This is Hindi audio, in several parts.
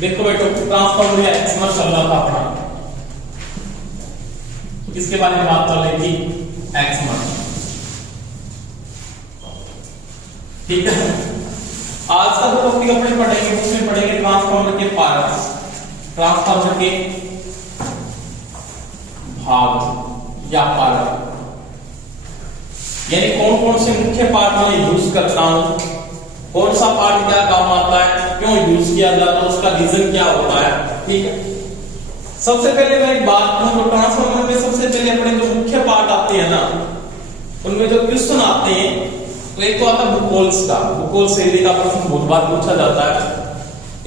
देखो बेटो ट्रांसफॉर्मर या एक्समर चल रहा था अपना, तो किसके बारे में बात कर रही थी? एक्समर। ठीक है, आज का जो टॉपिक अपने पढ़ेंगे उसमें पढ़ेंगे ट्रांसफॉर्मर के पार्ट्स, ट्रांसफॉर्मर के भाग या पार्ट, यानी कौन कौन से मुख्य पार्ट मैं यूज करता हूं, कौन सा पार्ट क्या काम आता है, क्यों यूज किया जाता है, उसका रीजन क्या होता है। ठीक है, सबसे पहले मैं एक बात कहूं तो ट्रांसफॉर्मर में सबसे पहले अपने जो मुख्य पार्ट आते हैं ना, उनमें जो क्वेश्चन आते हैं तो एक तो आता है बुकोल्स का, बुकोल शैली का प्रश्न बहुत बार पूछा जाता है।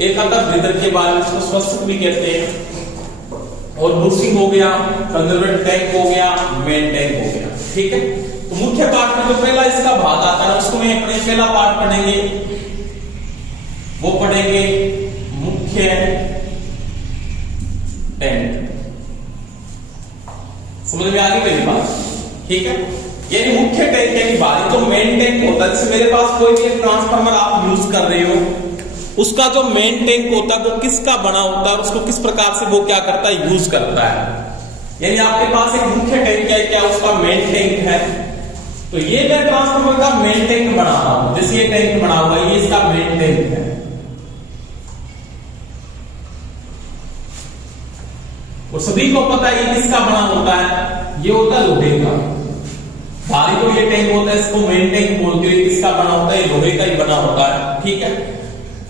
एक आता है ब्रीदर के बारे में, उसको स्वस्तिक भी कहते हैं, और बुशिंग हो गया, कंजर्वेट टैंक हो गया, मेन टैंक हो गया। ठीक है, तो मुख्य पार्ट में जो पहला इसका भाग आता है उसको मैं अपने पहला पार्ट पढ़ेंगे, वो पढ़ेंगे मुख्य टैंक। समझ में आ गई मेरी बात? ठीक है, यानी मुख्य टैंक यानी बाहरी जो मेन टैंक होता है, जैसे मेरे पास कोई भी एक ट्रांसफार्मर आप यूज कर रहे हो, उसका जो मेन टैंक होता है वो किसका बना होता है, उसको किस प्रकार से वो क्या करता है, यूज करता है। यानी आपके पास एक मुख्य टैंक है, क्या उसका मेन टैंक है, तो ये मैं ट्रांसफार्मर का मेन टैंक बना रहा हूं। जैसे ये टैंक बना हुआ है, ये इसका मेन टैंक है, और सभी को पता है ये किसका बना होता है, ये होता है लोहे का। बाहरी को ये टैंक होता है, इसको मेन टैंक बोलते हैं, किसका बना होता है, लोहे का ही बना होता है। ठीक है,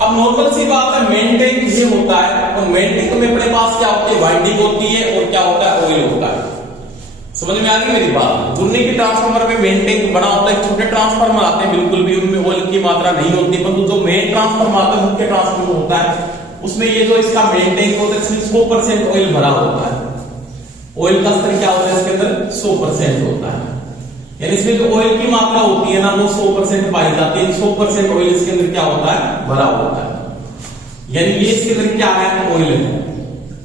अब नॉर्मल सी बात है, मेन टैंक ये होता है, और मेन टैंक में अपने पास क्या होती है, वाइंडिंग होती है, और क्या होता है, ऑयल होता है। समझ में आ गई मेरी बात? दुनिया के ट्रांसफार्मर में मेन टैंक बना होता है, छोटे ट्रांसफार्मर आते हैं बिल्कुल भी उनमें ऑयल की मात्रा नहीं होती, परंतु जो मेन ट्रांसफार्मर आता है, मुख्य ट्रांसफार्मर होता है, उसमें ये जो इसका मेन टैंक होता है इसमें 100% ऑयल भरा होता है। ऑयल का स्तर क्या होता है इसके अंदर, 100% होता है, यानी इसमें जो ऑयल की मात्रा होती है ना वो 100% पाई जाती है। 100% ऑयल इसके अंदर क्या होता है, भरा होता है, यानी ये इसके अंदर क्या है, ऑयल है।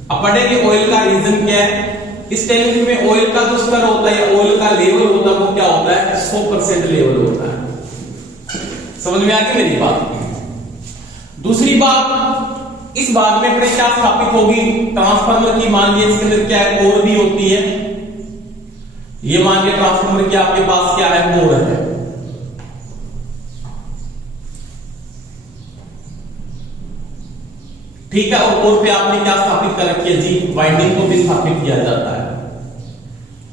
अब पढ़ेंगे ऑयल का रीजन क्या है। इस टैंक में ऑयल का जो स्तर होता है, ऑयल का लेवल होता है, वो क्या होता है, 100% लेवल होता है। समझ में आ गई मेरी बात? दूसरी बात, इस भाग में अपने क्या स्थापित होगी, ट्रांसफार्मर की मान लीजिए इसके अंदर क्या है, कोर भी होती है। ये मान लीजिए ट्रांसफार्मर की आपके पास क्या है, कोर है। ठीक है, और कोर पे आपने क्या स्थापित कर रखी है जी, वाइंडिंग को भी स्थापित किया जाता है।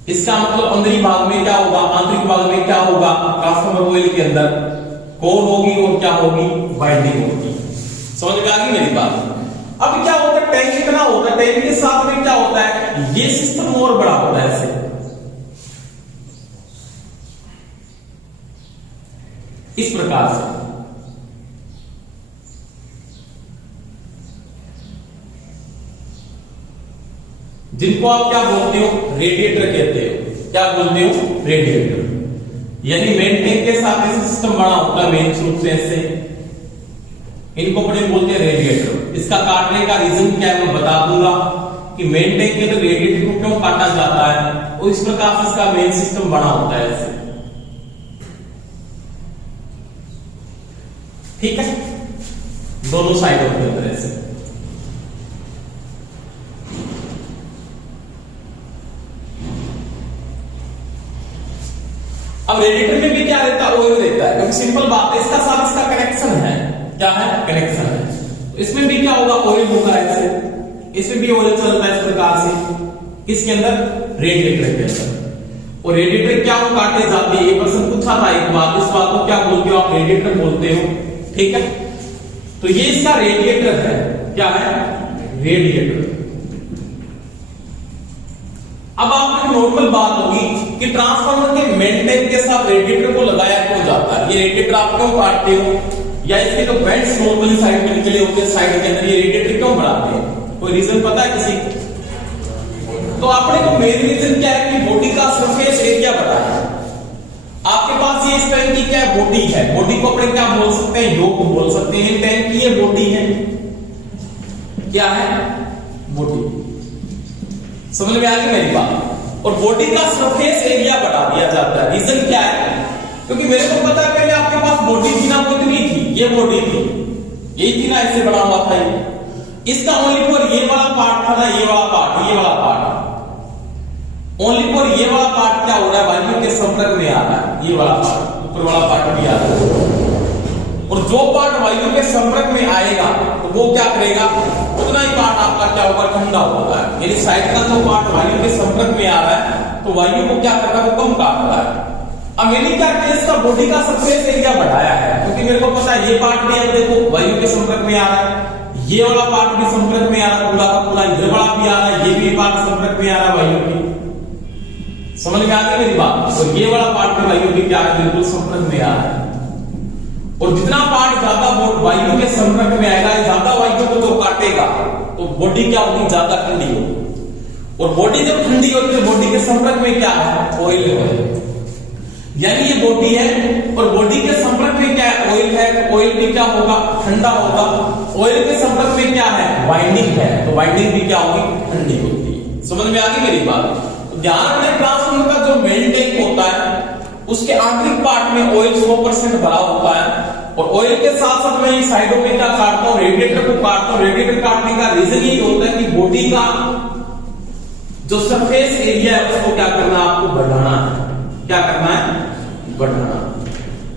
इसका मतलब अंदरी भाग में क्या होगा, आंतरिक भाग में क्या होगा, ट्रांसफार्मर कोइल के अंदर कोर होगी और क्या होगी, वाइंडिंग होगी। समझ में आ गई मेरी बात? अब क्या होता है, टैंक कितना होता है, टैंक के साथ में क्या होता है, ये सिस्टम और बड़ा होता है ऐसे, इस प्रकार से। जिनको आप क्या बोलते हो, रेडिएटर कहते हो। क्या बोलते हो, रेडिएटर। यानी मेन टैंक के साथ ऐसे सिस्टम बना होता है मेन रूप से ऐसे, इनको अपने बोलते हैं रेडिएटर। इसका काटने का रीजन क्या है मैं बता दूंगा कि मेन टैंक के अंदर रेडिएटर को क्यों काटा जाता है, और इस प्रकार से इसका मेन सिस्टम बना होता है ऐसे। ठीक है, दोनों साइडों के अंदर ऐसे। अब रेडिएटर में भी क्या रहता है, ऑयल रहता है, क्योंकि सिंपल बात है, इसका साथ इसका कनेक्शन है। क्या है, कनेक्शन है। तो इसमें भी क्या होगा, ऑयल होगा ऐसे, इसमें भी ऑयल चलता है इस प्रकार से। किसके अंदर, रेडिएटर के अंदर। और रेडिएटर क्या वो काटे जाते हैं, ये प्रश्न पूछा था एक बार, इस बात को क्या बोलते हो आप, रेडिएटर बोलते हो। ठीक है, तो ये इसका रेडिएटर है। क्या है, रेडिएटर। अब आपको नॉर्मल बात होगी कि ट्रांसफार्मर के मेन टैंक के साथ रेडिएटर को लगाया क्यों जाता है, ये रेडिएटर आप क्यों काटते हो, या इसके जो बेंड्स नॉर्मली साइड में निकले होते हैं साइड के अंदर, ये रेडिएटर क्यों बढ़ाते हैं, कोई रीजन पता है किसी को? तो आपने को मेन रीजन क्या है कि बॉडी का सरफेस एरिया बढ़ाया। आपके पास ये इस टैंक की क्या बॉडी है, बॉडी को अपने क्या बोल सकते हैं, योग बोल सकते हैं। टैंक की ये बॉडी है, क्या है, बॉडी। समझ में आ गई मेरी बात? और बॉडी का सरफेस एरिया बढ़ा दिया जाता है। रीजन क्या है, क्योंकि मेरे को पता है पहले आपके पास बॉडी थी ना, वो इतनी थी, ये बॉडी थी, यही थी ना, ऐसे बना हुआ था ये। इसका ओनली फॉर ये वाला पार्ट था ना, ये वाला पार्ट ओनली फॉर ये वाला पार्ट क्या हो रहा है, वायु के संपर्क में आ रहा है, ये वाला पार्ट, ऊपर वाला पार्ट भी आ रहा है। और जो पार्ट वायु के संपर्क में आएगा तो वो क्या करेगा, उतना ही पार्ट आपका क्या होगा, ठंडा होगा। यानी साइड का जो पार्ट वायु के संपर्क में आ रहा है तो वायु को क्या करना है, वो कम काट रहा है। अब मैंने क्या किया, इसका बॉडी का सरफेस एरिया बढ़ाया है, क्योंकि मेरे को पता है ये पार्ट भी अब देखो वायु के संपर्क में आ रहा है, ये वाला पार्ट भी संपर्क में आ रहा है, पूरा का पूरा इधर वाला भी आ रहा है, ये भी पार्ट संपर्क में आ रहा है वायु की। समझ में आ गई मेरी बात। तो ये वाला पार्ट भी वायु की क्या है, बिल्कुल संपर्क में आ रहा है। और जितना पार्ट ज्यादा वायु के संपर्क में आएगा, ज्यादा वायु को जो काटेगा तो बॉडी क्या होगी, ज्यादा ठंडी होगी। और बॉडी जब ठंडी होती है, बॉडी के संपर्क में क्या है, ऑयल है। यानी ये बॉडी है और बॉडी के संपर्क में क्या है, ऑयल है। तो ऑयल भी क्या होगा, ठंडा होगा। ऑयल के संपर्क में क्या है, वाइंडिंग है, तो वाइंडिंग भी क्या होगी, ठंडी होती है। समझ में आ गई मेरी बात। ध्यान रखना, ट्रांसफार्मर का जो मेन टैंक होता है उसके आंतरिक पार्ट में ऑयल 100% भरा होता है। और ऑयल के साथ साथ मैं साइडों में क्या काटता हूं, रेडिएटर को काटता हूं। रेडिएटर काटने का रीजन यही होता है कि बॉडी का जो सरफेस एरिया है उसको क्या करना है, आपको बढ़ाना है। क्या करना है, बढ़ाना।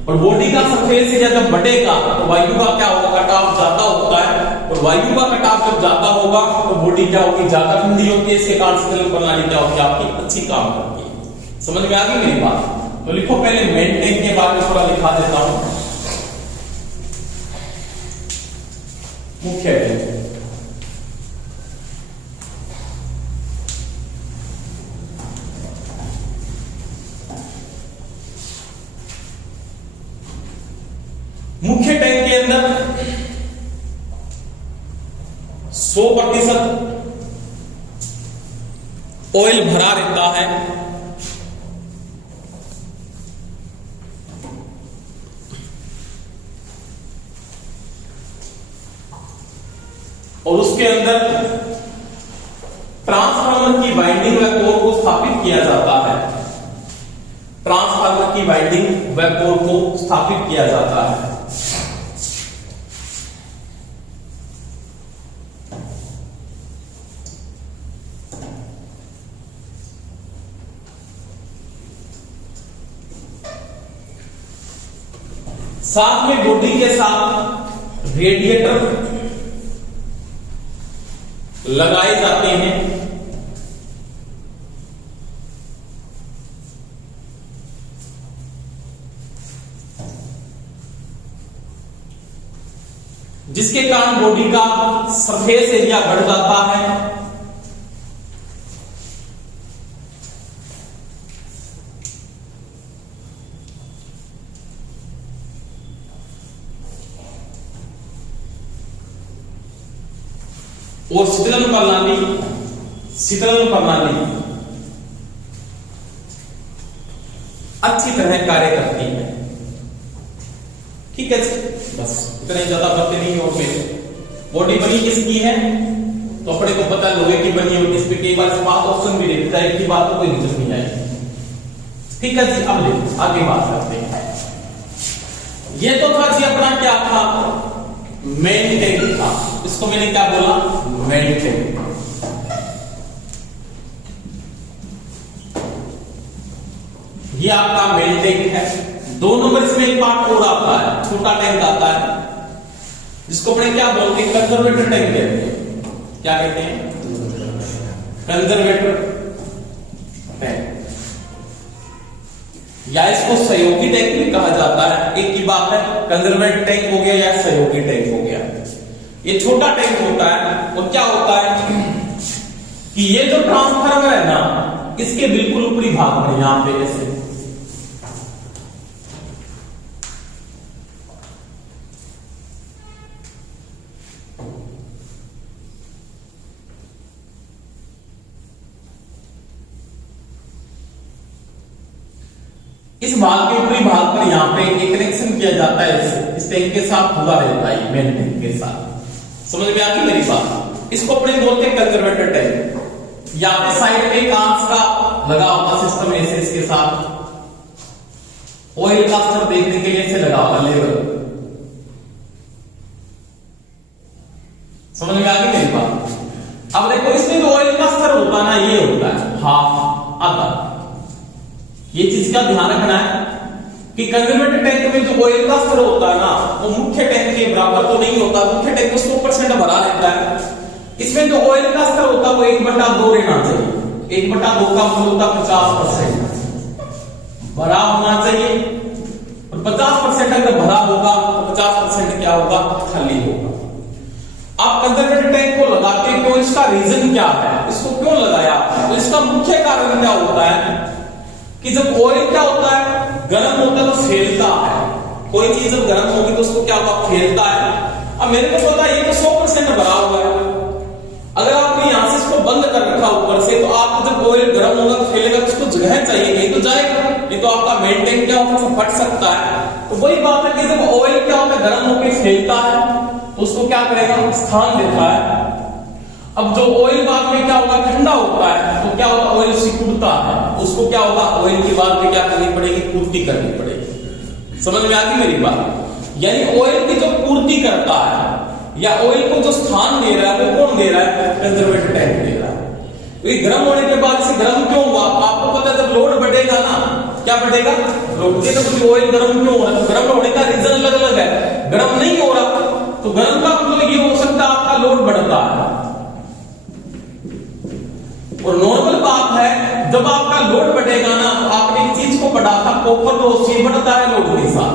और बॉडी का सरफेस एरिया जब बढ़ेगा तो वायु का क्या होगा, कटाव ज्यादा होता है। और वायु का कटाव जब ज्यादा होगा तो बॉडी क्या होगी, ज्यादा ठंडी होती है। इसके कारण शीतलन प्रणाली क्या होगी, आपकी अच्छी काम करती है। समझ में आ गई मेरी बात। तो लिखो, पहले मेन टैंक के बारे में थोड़ा लिखा देता हूं। मुख्य टैंक, मुख्य टैंक के अंदर 100% ऑयल भरा रहता है। और उसके अंदर ट्रांसफार्मर की वाइंडिंग व कोर को स्थापित किया जाता है। ट्रांसफार्मर की वाइंडिंग व कोर को स्थापित किया जाता है। साथ में बॉडी के साथ रेडिएटर लगाए जाते हैं। जिसके कारण बॉडी का सरफेस एरिया बढ़ जाता है। और शीतलन प्रणाली अच्छी तरह कार्य करती है। ठीक है, बस इतना ज्यादा बातें नहीं होंगे। बॉडी बनी किसकी है, तो अपने को पता लोहे की बनी होगी। इस पे कई बार स्मार्ट ऑप्शन भी देता है, की बात को कोई दिक्कत नहीं आएगी। ठीक है जी, अब देखो आगे बात करते हैं। ये तो था जी अपना क्या था, मेन टैंक था। इसको मैंने क्या बोला, मेन टैंक। ये आपका मेन टैंक है। 2 नंबर इसमें एक पार्ट और आता है, छोटा टैंक आता है, जिसको अपने क्या बोलते हैं, कंजर्वेटर टैंक कहते हैं। क्या कहते हैं, कंजर्वेटर टैंक, या इसको सहयोगी टैंक भी कहा जाता है। एक की बात है, कंजर्वेटर टैंक हो गया या सहयोगी टैंक हो गया। ये छोटा टैंक होता है। और क्या होता है कि ये जो ट्रांसफार्मर है ना, इसके बिल्कुल ऊपरी भाग में यहां पे ऐसे इस भाग के ऊपरी भाग पर यहां पे एक कनेक्शन किया जाता है। इस टैंक के साथ जुड़ा रहता है, मेन टैंक के साथ। समझ में आ गई मेरी बात। इसको अपने बोलते हैं कंजर्वेटर टैंक। यहां पे साइड पे कांच का लगा होगा सिस्टम, ऐसे इसके साथ ऑयल का स्तर देखने के लिए ऐसे लगा होगा लेवल। समझ में आ गई। अब देखो इसमें जो ऑयल का स्तर होता है ना, ये होता है हाफ आधा। ये चीज का ध्यान रखना है कि कंजर्वेटिव टैंक में जो ऑयल का स्तर होता है ना, वो मुख्य टैंक के बराबर तो नहीं होता। मुख्य टैंक में 100% भरा रहता है। इसमें जो ऑयल का स्तर होता है वो 1/2 रहना चाहिए। 1/2 का मतलब होता है 50% भरा होना चाहिए। और 50% अगर भरा होगा तो 50% क्या होगा, खाली होगा। आप कंजर्वेटिव टैंक को लगाते क्यों, इसका रीजन क्या है, इसको क्यों लगाया? तो इसका मुख्य कारण क्या होता है कि जब ऑयल क्या होता है, गर्म होता है तो फैलता है। कोई चीज जब गर्म होगी तो उसको क्या होगा, फैलता है। अब मेरे को पता है ये तो 100% भरा हुआ है। अगर आपने यहां से इसको बंद कर रखा ऊपर से, तो आपको जब ऑयल गर्म होगा तो फैलेगा, तो उसको जगह चाहिए, नहीं तो जाएगा, नहीं तो आपका मेन टैंक क्या होता है, फट सकता है। तो वही बात है कि जब ऑयल क्या होता है, गर्म होकर फैलता है, तो उसको क्या करेगा, स्थान देता है। अब जो ऑयल बाद में क्या होगा, ठंडा होता है, तो क्या होगा, ऑयल सिकुड़ता है। उसको क्या होगा, ऑयल की बाद में क्या करनी पड़ेगी, पूर्ति करनी पड़ेगी। समझ में आ गई मेरी बात? यानी ऑयल की जो पूर्ति करता है या ऑयल को जो स्थान दे रहा है वो कौन दे रहा है, कंजर्वेटिव टैंक दे रहा है। तो ये गर्म होने के बाद से गर्म क्यों हुआ, आपको पता है जब लोड बढ़ेगा ना, क्या बढ़ेगा, लोड बढ़ेगा। तो ऑयल गर्म क्यों हो रहा है, गर्म होने का रीजन अलग अलग है। गर्म नहीं हो रहा तो गर्म का मतलब ये हो सकता है आपका लोड बढ़ता है। और नॉर्मल बात है, जब आपका लोड बढ़ेगा ना, तो आपने एक चीज को बढ़ा था, कॉपर लॉस, ये बढ़ता है लोड के साथ।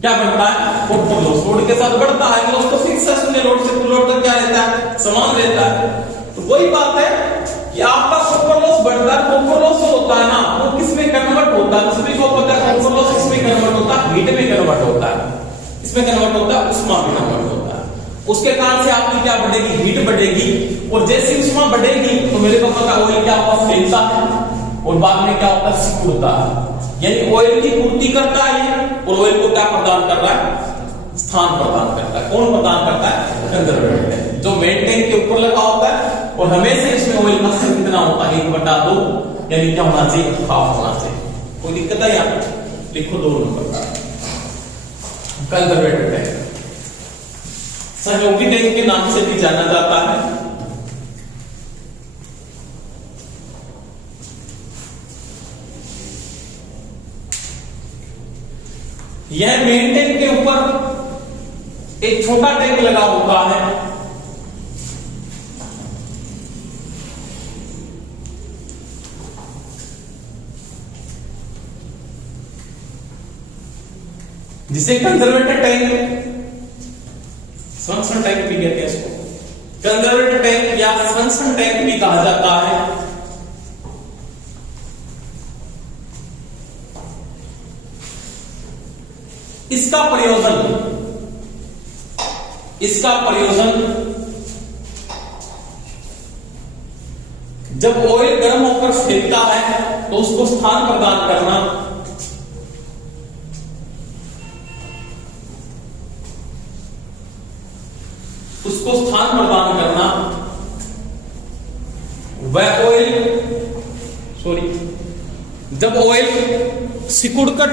क्या बढ़ता है, कॉपर लॉस लोड के साथ बढ़ता है। लॉस तो फिक्स है, शून्य लोड से लोड तक क्या रहता है, समान रहता है। तो वही बात है कि आपका कॉपर लॉस बढ़ता है। कॉपर लॉस होता है ना, वो किस में कन्वर्ट होता है, सभी को पता है। कॉपर लॉस किस में कन्वर्ट होता है, हीट में कन्वर्ट होता है। इसमें कन्वर्ट होता है, उष्मा में कन्वर्ट होता है। उसके कारण से आपकी क्या बढ़ेगी, हीट बढ़ेगी। और जैसे उष्मा बढ़ेगी तो मेरे को पता ऑयल क्या होगा, फैलता है और बाद में क्या होता है, सिकुड़ता है। यानी ऑयल की पूर्ति करता है और ऑयल को क्या प्रदान कर रहा है, स्थान प्रदान करता है। कौन प्रदान करता है, कंजर्वेटिव टैंक, जो मेन टैंक के ऊपर लगा होता है। और हमेशा इसमें ऑयल का स्तर कितना होता है, 1/2, यानी क्या होना चाहिए, हाफ होना चाहिए। कोई दिक्कत है यहाँ, लिखो 2 नंबर कंजर्वेटिव टैंक। सहयोगी टैंक के नाम से भी जाना जाता है। यह मेन टैंक के ऊपर एक छोटा टैंक लगा होता है, जिसे कंजर्वेटिव टैंक, संरक्षण टैंक भी कहते हैं इसको। कंजर्वेटिव टैंक या संरक्षण टैंक भी कहा जाता है। इसका प्रयोजन जब ऑयल गर्म होकर फैलता है तो उसको स्थान प्रदान करना, वह ऑयल जब ऑयल सिकुड़कर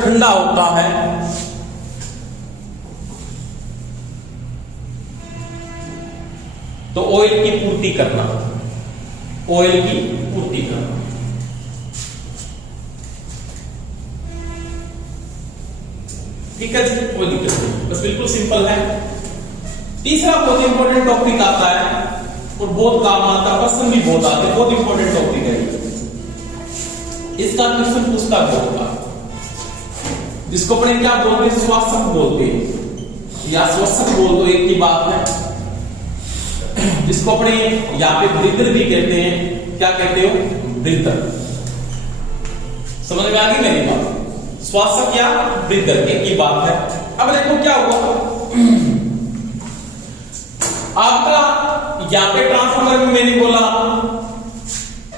ठंडा होता है तो ऑयल की पूर्ति करना, ठीक है जी, कोई दिक्कत नहीं, बस बिल्कुल सिंपल है। तीसरा बहुत इंपॉर्टेंट टॉपिक आता है और बहुत काम आता है, क्वेश्चन भी बहुत आते हैं, बहुत इंपॉर्टेंट टॉपिक है। इसका क्वेश्चन पूछता होगा, जिसको अपने क्या बोलते हैं, श्वासक बोलते हैं या श्वसक बोल दो, एक ही बात है। जिसको अपने यहाँ पे ब्रीदर भी कहते हैं, क्या कहते हो, ब्रीदर। समझ में आ गई मेरी बात, श्वासक या ब्रीदर, एक ही बात है। अब देखो क्या हुआ, आपका यहाँ पे ट्रांसफार्मर में मैंने बोला,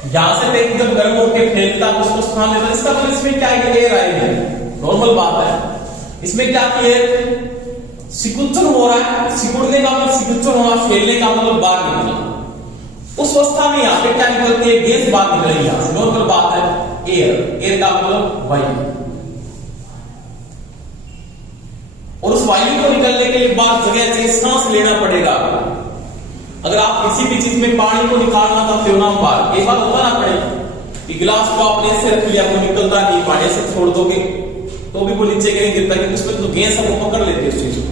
यहां से टैंक जब गर्म होकर फैलता है उसको स्थान देता है। इसका मतलब इसमें क्या एयर आएगी, नॉर्मल बात है। इसमें क्या एयर सिकुड़न हो रहा है, सिकुड़ने का मतलब सिकुड़न होना, फैलने का मतलब बाहर निकलना। उस अवस्था में यहाँ पे क्या निकलती है, गैस बाहर निकल रही है, नॉर्मल बात है, एयर का मतलब वायु। और उस वायु को निकलने के लिए बाहर जगह से सांस लेना पड़ेगा। अगर आप किसी भी चीज में पानी को निकालना चाहते हो ना बाहर, एक बार होता ना पड़े कि गिलास को आपने ऐसे रख लिया, वो निकलता नहीं, पानी से छोड़ दोगे तो भी वो नीचे कहीं गिरता है, उसमें तो गैस हम पकड़ लेते हैं उस चीज को।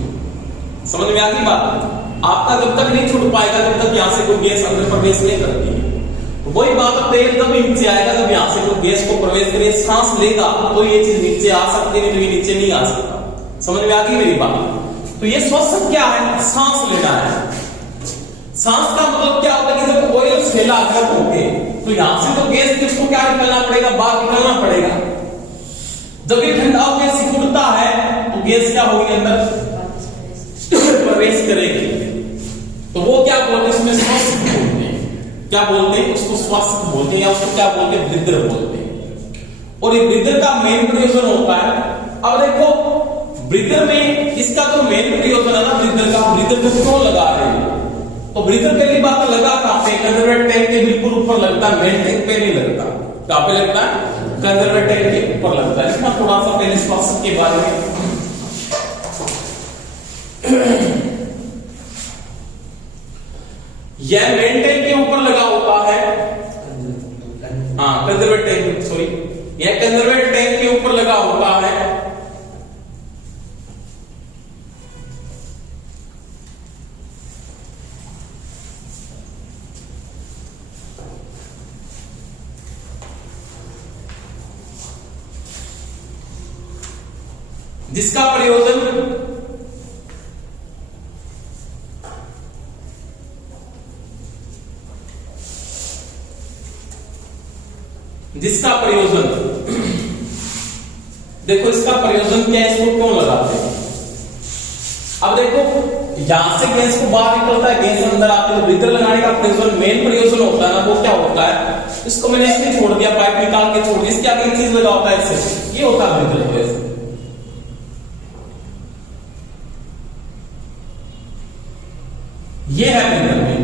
समझ में आ गई बात? आपका जब तक नहीं छूट पाएगा तब तक यहाँ से कोई गैस अंदर प्रवेश नहीं करती है। वही बात, तेल तब नीचे आएगा जब यहाँ से कोई गैस को प्रवेश करे, सांस लेगा तो ये चीज नीचे आ सकती है, नहीं तो ये नीचे नहीं आ सकता। समझ में आ गई मेरी बात? तो ये श्वसन क्या है, सांस लेना है। सांस का मतलब क्या होता है कि जब ऑयल फैला गर्म होके तो यहां से तो गैस थी, उसको क्या निकलना पड़ेगा, बाहर निकलना पड़ेगा। जब ये ठंडा होकर सिकुड़ता है तो गैस क्या होगी, अंदर प्रवेश करेगी। तो वो क्या बोलते हैं, उसमें श्वसन बोलते हैं। क्या बोलते हैं उसको, श्वसन बोलते हैं, या उसको क्या बोलते हैं, वृद्धि बोलते हैं। और ये वृद्धि का मेन प्रयोजन होता है, अब देखो ब्रीदर में इसका जो मेन प्रयोजन है ना ब्रीदर का, ब्रीदर को क्यों लगा रहे हैं, तो ब्रीदर पहली बात लगा कहां पे, कंजर्वेटिव टैंक के बिल्कुल ऊपर लगता है, मेन टैंक पे नहीं लगता। कहां पे लगता है, कंजर्वेटिव टैंक के ऊपर लगता है। इसमें थोड़ा सा पहले श्वास के बारे में, यह मेन टैंक के ऊपर लगा होता है, हाँ कंजर्वेटिव टैंक, सॉरी यह कंजर्वेटिव टैंक के ऊपर लगा होता है। जिसका प्रयोजन देखो इसका प्रयोजन क्या है, इसको क्यों लगाते हैं। अब देखो यहां से गैस को बाहर निकलता है, गैस अंदर आती है, तो ब्रीदर लगाने का प्रयोजन, मेन प्रयोजन होता है ना, वो क्या होता है, इसको मैंने ऐसे छोड़ दिया, पाइप निकाल के छोड़ दिया, इसके आगे एक चीज लगा होता है ऐसे, ये होता है ब्रीदर। गैस ये है ब्रीदर में,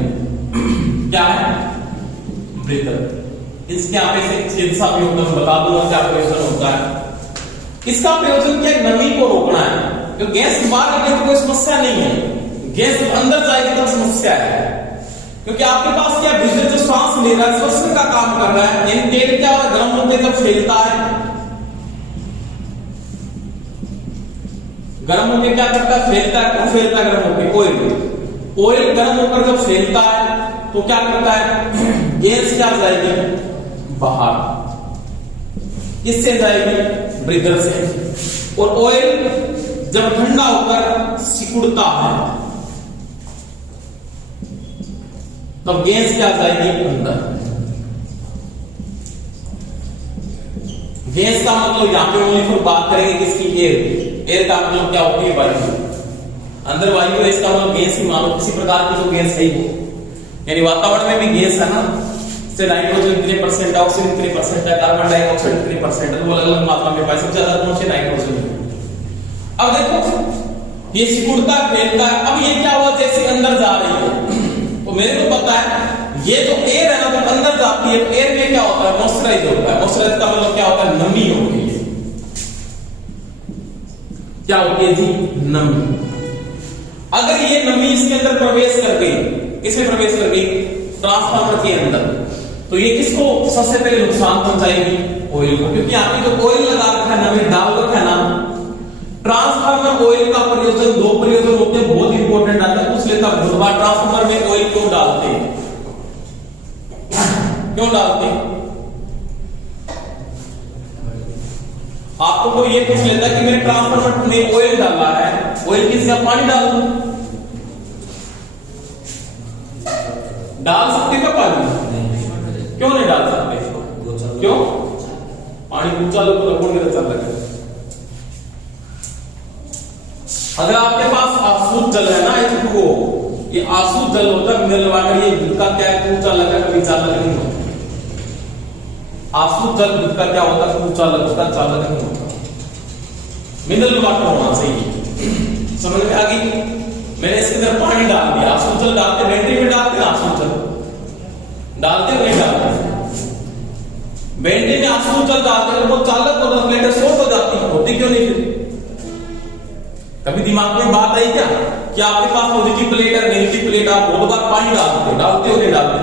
क्या है ब्रीदर। इसके आगे से चिकित्सा भी होता है, बता दूंगा क्या प्रयोजन होता है। इसका प्रयोजन क्या, नमी को रोकना है। तो गैस बाहर निकले तो कोई समस्या नहीं है, गैस अंदर जाएगी तो समस्या है, क्योंकि आपके पास क्या ब्रीदर जो सांस ले रहा है, श्वसन का काम कर रहा है। यानी तेल क्या गर्म होते जब फैलता है, गर्म होकर क्या करता है, फैलता है। कौन फैलता है गर्म होकर, ऑयल गर्म होकर जब फैलता है तो क्या करता है, गैस क्या जाएगी बाहर, किससे जाएगी, ब्रीदर से। और ऑयल जब ठंडा होकर सिकुड़ता है तब गैस क्या जाएगी अंदर। गैस का मतलब यहां पे ओनली फिर बात करेंगे किसकी, एयर। एयर का मतलब क्या होती है, वायु। अंदर वायु है, इसका मतलब गैस ही मानो, किसी प्रकार की तो गैस है ही वो। यानी वातावरण में भी गैस है ना, से नाइट्रोजन कितने परसेंट, ऑक्सीजन कितने परसेंट है, कार्बन डाइऑक्साइड कितने परसेंट है, वो अलग अलग मात्रा में पाए, सबसे ज्यादा कौन से, नाइट्रोजन। अब देखो ये सिकुड़ता फैलता है, अब ये क्या हुआ, जैसे अंदर जा रही है तो मेरे को पता है ये जो एयर है ना तो अंदर जाती है, तो एयर में क्या होता है, मॉइस्चराइज होता है। मॉइस्चराइज का मतलब क्या होता है, नमी होती है। क्या होती है जी, नमी। अगर ये नमी इसके अंदर प्रवेश कर गई, किसमें प्रवेश कर गई, ट्रांसफार्मर के अंदर, तो ये किसको सबसे पहले नुकसान पहुंचाएगी, ऑयल को, क्योंकि आपने जो ऑयल लगा रखा है, नमी डाल रखा है ना। ट्रांसफार्मर ऑयल का प्रयोजन, दो प्रयोजन होते हैं, बहुत इंपॉर्टेंट आता है, पूछ लेता हूं, ट्रांसफार्मर में ऑयल क्यों डालते हैं, क्यों डालते हैं। आपको कोई ये पूछ लेता है कि मेरे ट्रांसफार्मर में ऑयल डाला है, ऑयल किस जगह, पानी डाल दूं, डाल सकते क्या पानी, क्यों नहीं डाल सकते, क्यों, पानी ऊंचा लो तो लगभग मेरा चल रहा है। अगर आपके पास आसूद जल है ना, वो ये आसूद जल होता है, मिनरल वाटर, ये दूध का क्या ऊंचा लगा कभी चालक नहीं होता। आसूद जल दूध का क्या होता है, ऊंचा लगता, चालक नहीं होता। मिनरल वाटर होना चाहिए, समझ में आ गई। मैंने इसके अंदर पानी डाल दिया, आसूद जल डालते, बैटरी में डालते हैं आसूद जल, आंसू चल जाते हैं वो चालक को 10 लीटर शॉर्ट हो जाती है, होती क्यों नहीं फिर? कभी दिमाग में बात आई क्या कि आपके पास पॉजिटिव प्लेट है नेगेटिव प्लेट, आप बहुत बार पानी डालते हो नहीं डालते?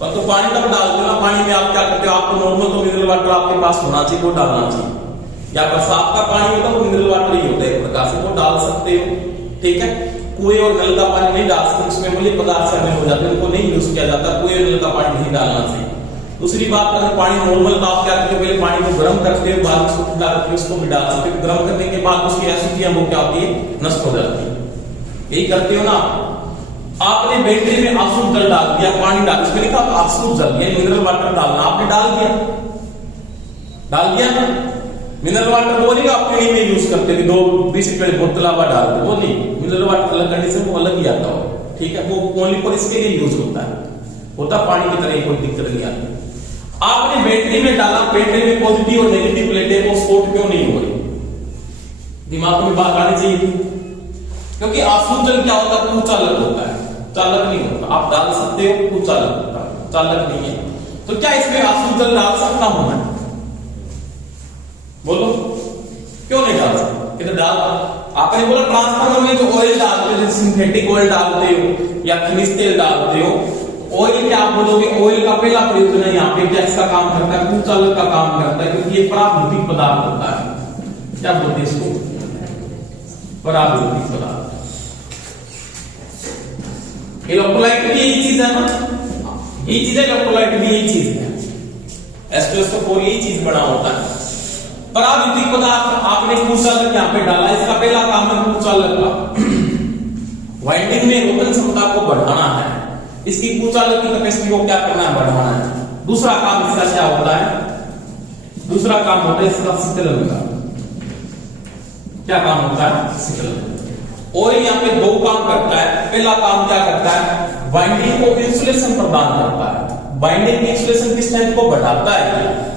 पर तो पानी तब डालते हो ना, पानी में आप क्या करते हो, आपको नॉर्मल तो मिनरल वाटर आपके पास होना चाहिए, वो डालना चाहिए, या बरसात का पानी होता है वो मिनरल वाटर ही होता है एक प्रकार से, वो डाल सकते हो, ठीक है। कुएं और नल का पानी नहीं डाल सकते, उसमें अम्लीय पदार्थ शामिल हो जाते हैं, उनको नहीं यूज किया जाता, कुएं और नल का पानी नहीं डालना चाहिए। दूसरी बात, अगर पानी नॉर्मल तो आप क्या करते हो, पहले पानी को गर्म करते हो, बाद उसको ठंडा करके उसको भी डाल सकते हो, गर्म करने के बाद उसकी एसिडिटी वो क्या होती है, नष्ट हो जाती है, यही करते हो ना। आपने बैटरी में आंसू जल डाल दिया, पानी डाल, इसमें लिखा आंसू जल, ये मिनरल वाटर डालना, आपने डाल दिया ना। मिनरल वाटर वो नहीं आप पीने में यूज करते कि 2-20 रुपए बोतल आप डालते, वो नहीं, मिनरल वाटर अलग कंडीशन वो अलग ही आता हो, ठीक है, वो ओनली फॉर इसके लिए यूज होता पानी की तरह, कोई दिक्कत नहीं आती। आपने बैटरी में डाला, बैटरी में पॉजिटिव और नेगेटिव प्लेटें वो स्फोट क्यों नहीं हो रही? दिमाग में बात आनी चाहिए थी, क्योंकि आंसू जल क्या होता है, कुचालक होता है, चालक नहीं होता। आप डाल सकते हो, कुचालक होता है, चालक नहीं है। तो क्या इसमें आंसू जल डाल सकता हूं मैं? बोलो क्यों नहीं डाल सकता? किधर डाल, आपने बोला ट्रांसफार्मर में जो ऑयल डालते हो, सिंथेटिक ऑयल डालते हो या खनिज तेल डालते हो, ऑयल क्या आप बोलोगे, ऑयल का पहला प्रयोजन है यहाँ पे क्या इसका काम करता है, कुचालक का काम करता है, क्योंकि ये पराभूतिक पदार्थ होता है। क्या बोलते हैं इसको, पराभूतिक पदार्थ। इलेक्ट्रोलाइट भी यही चीज है ना, यही चीज है, इलेक्ट्रोलाइट भी यही चीज है, H2SO4 यही चीज बना होता है। पराभूतिक पदार्थ आपने कुचालक यहाँ पे डाला, इसका पहला काम है कुचालक का, वाइंडिंग में रोधन क्षमता को बढ़ाना है, इसकी कुचालक की कैपेसिटी को क्या करना है, बढ़ाना है। दूसरा काम इसका क्या होता है, दूसरा काम होता है इसका शीतलन का। क्या काम होता है, शीतलन। और यहाँ पे 2 काम करता है। पहला काम क्या करता है, बाइंडिंग को इंसुलेशन प्रदान करता है, बाइंडिंग की इंसुलेशन की स्ट्रेंथ को बढ़ाता है।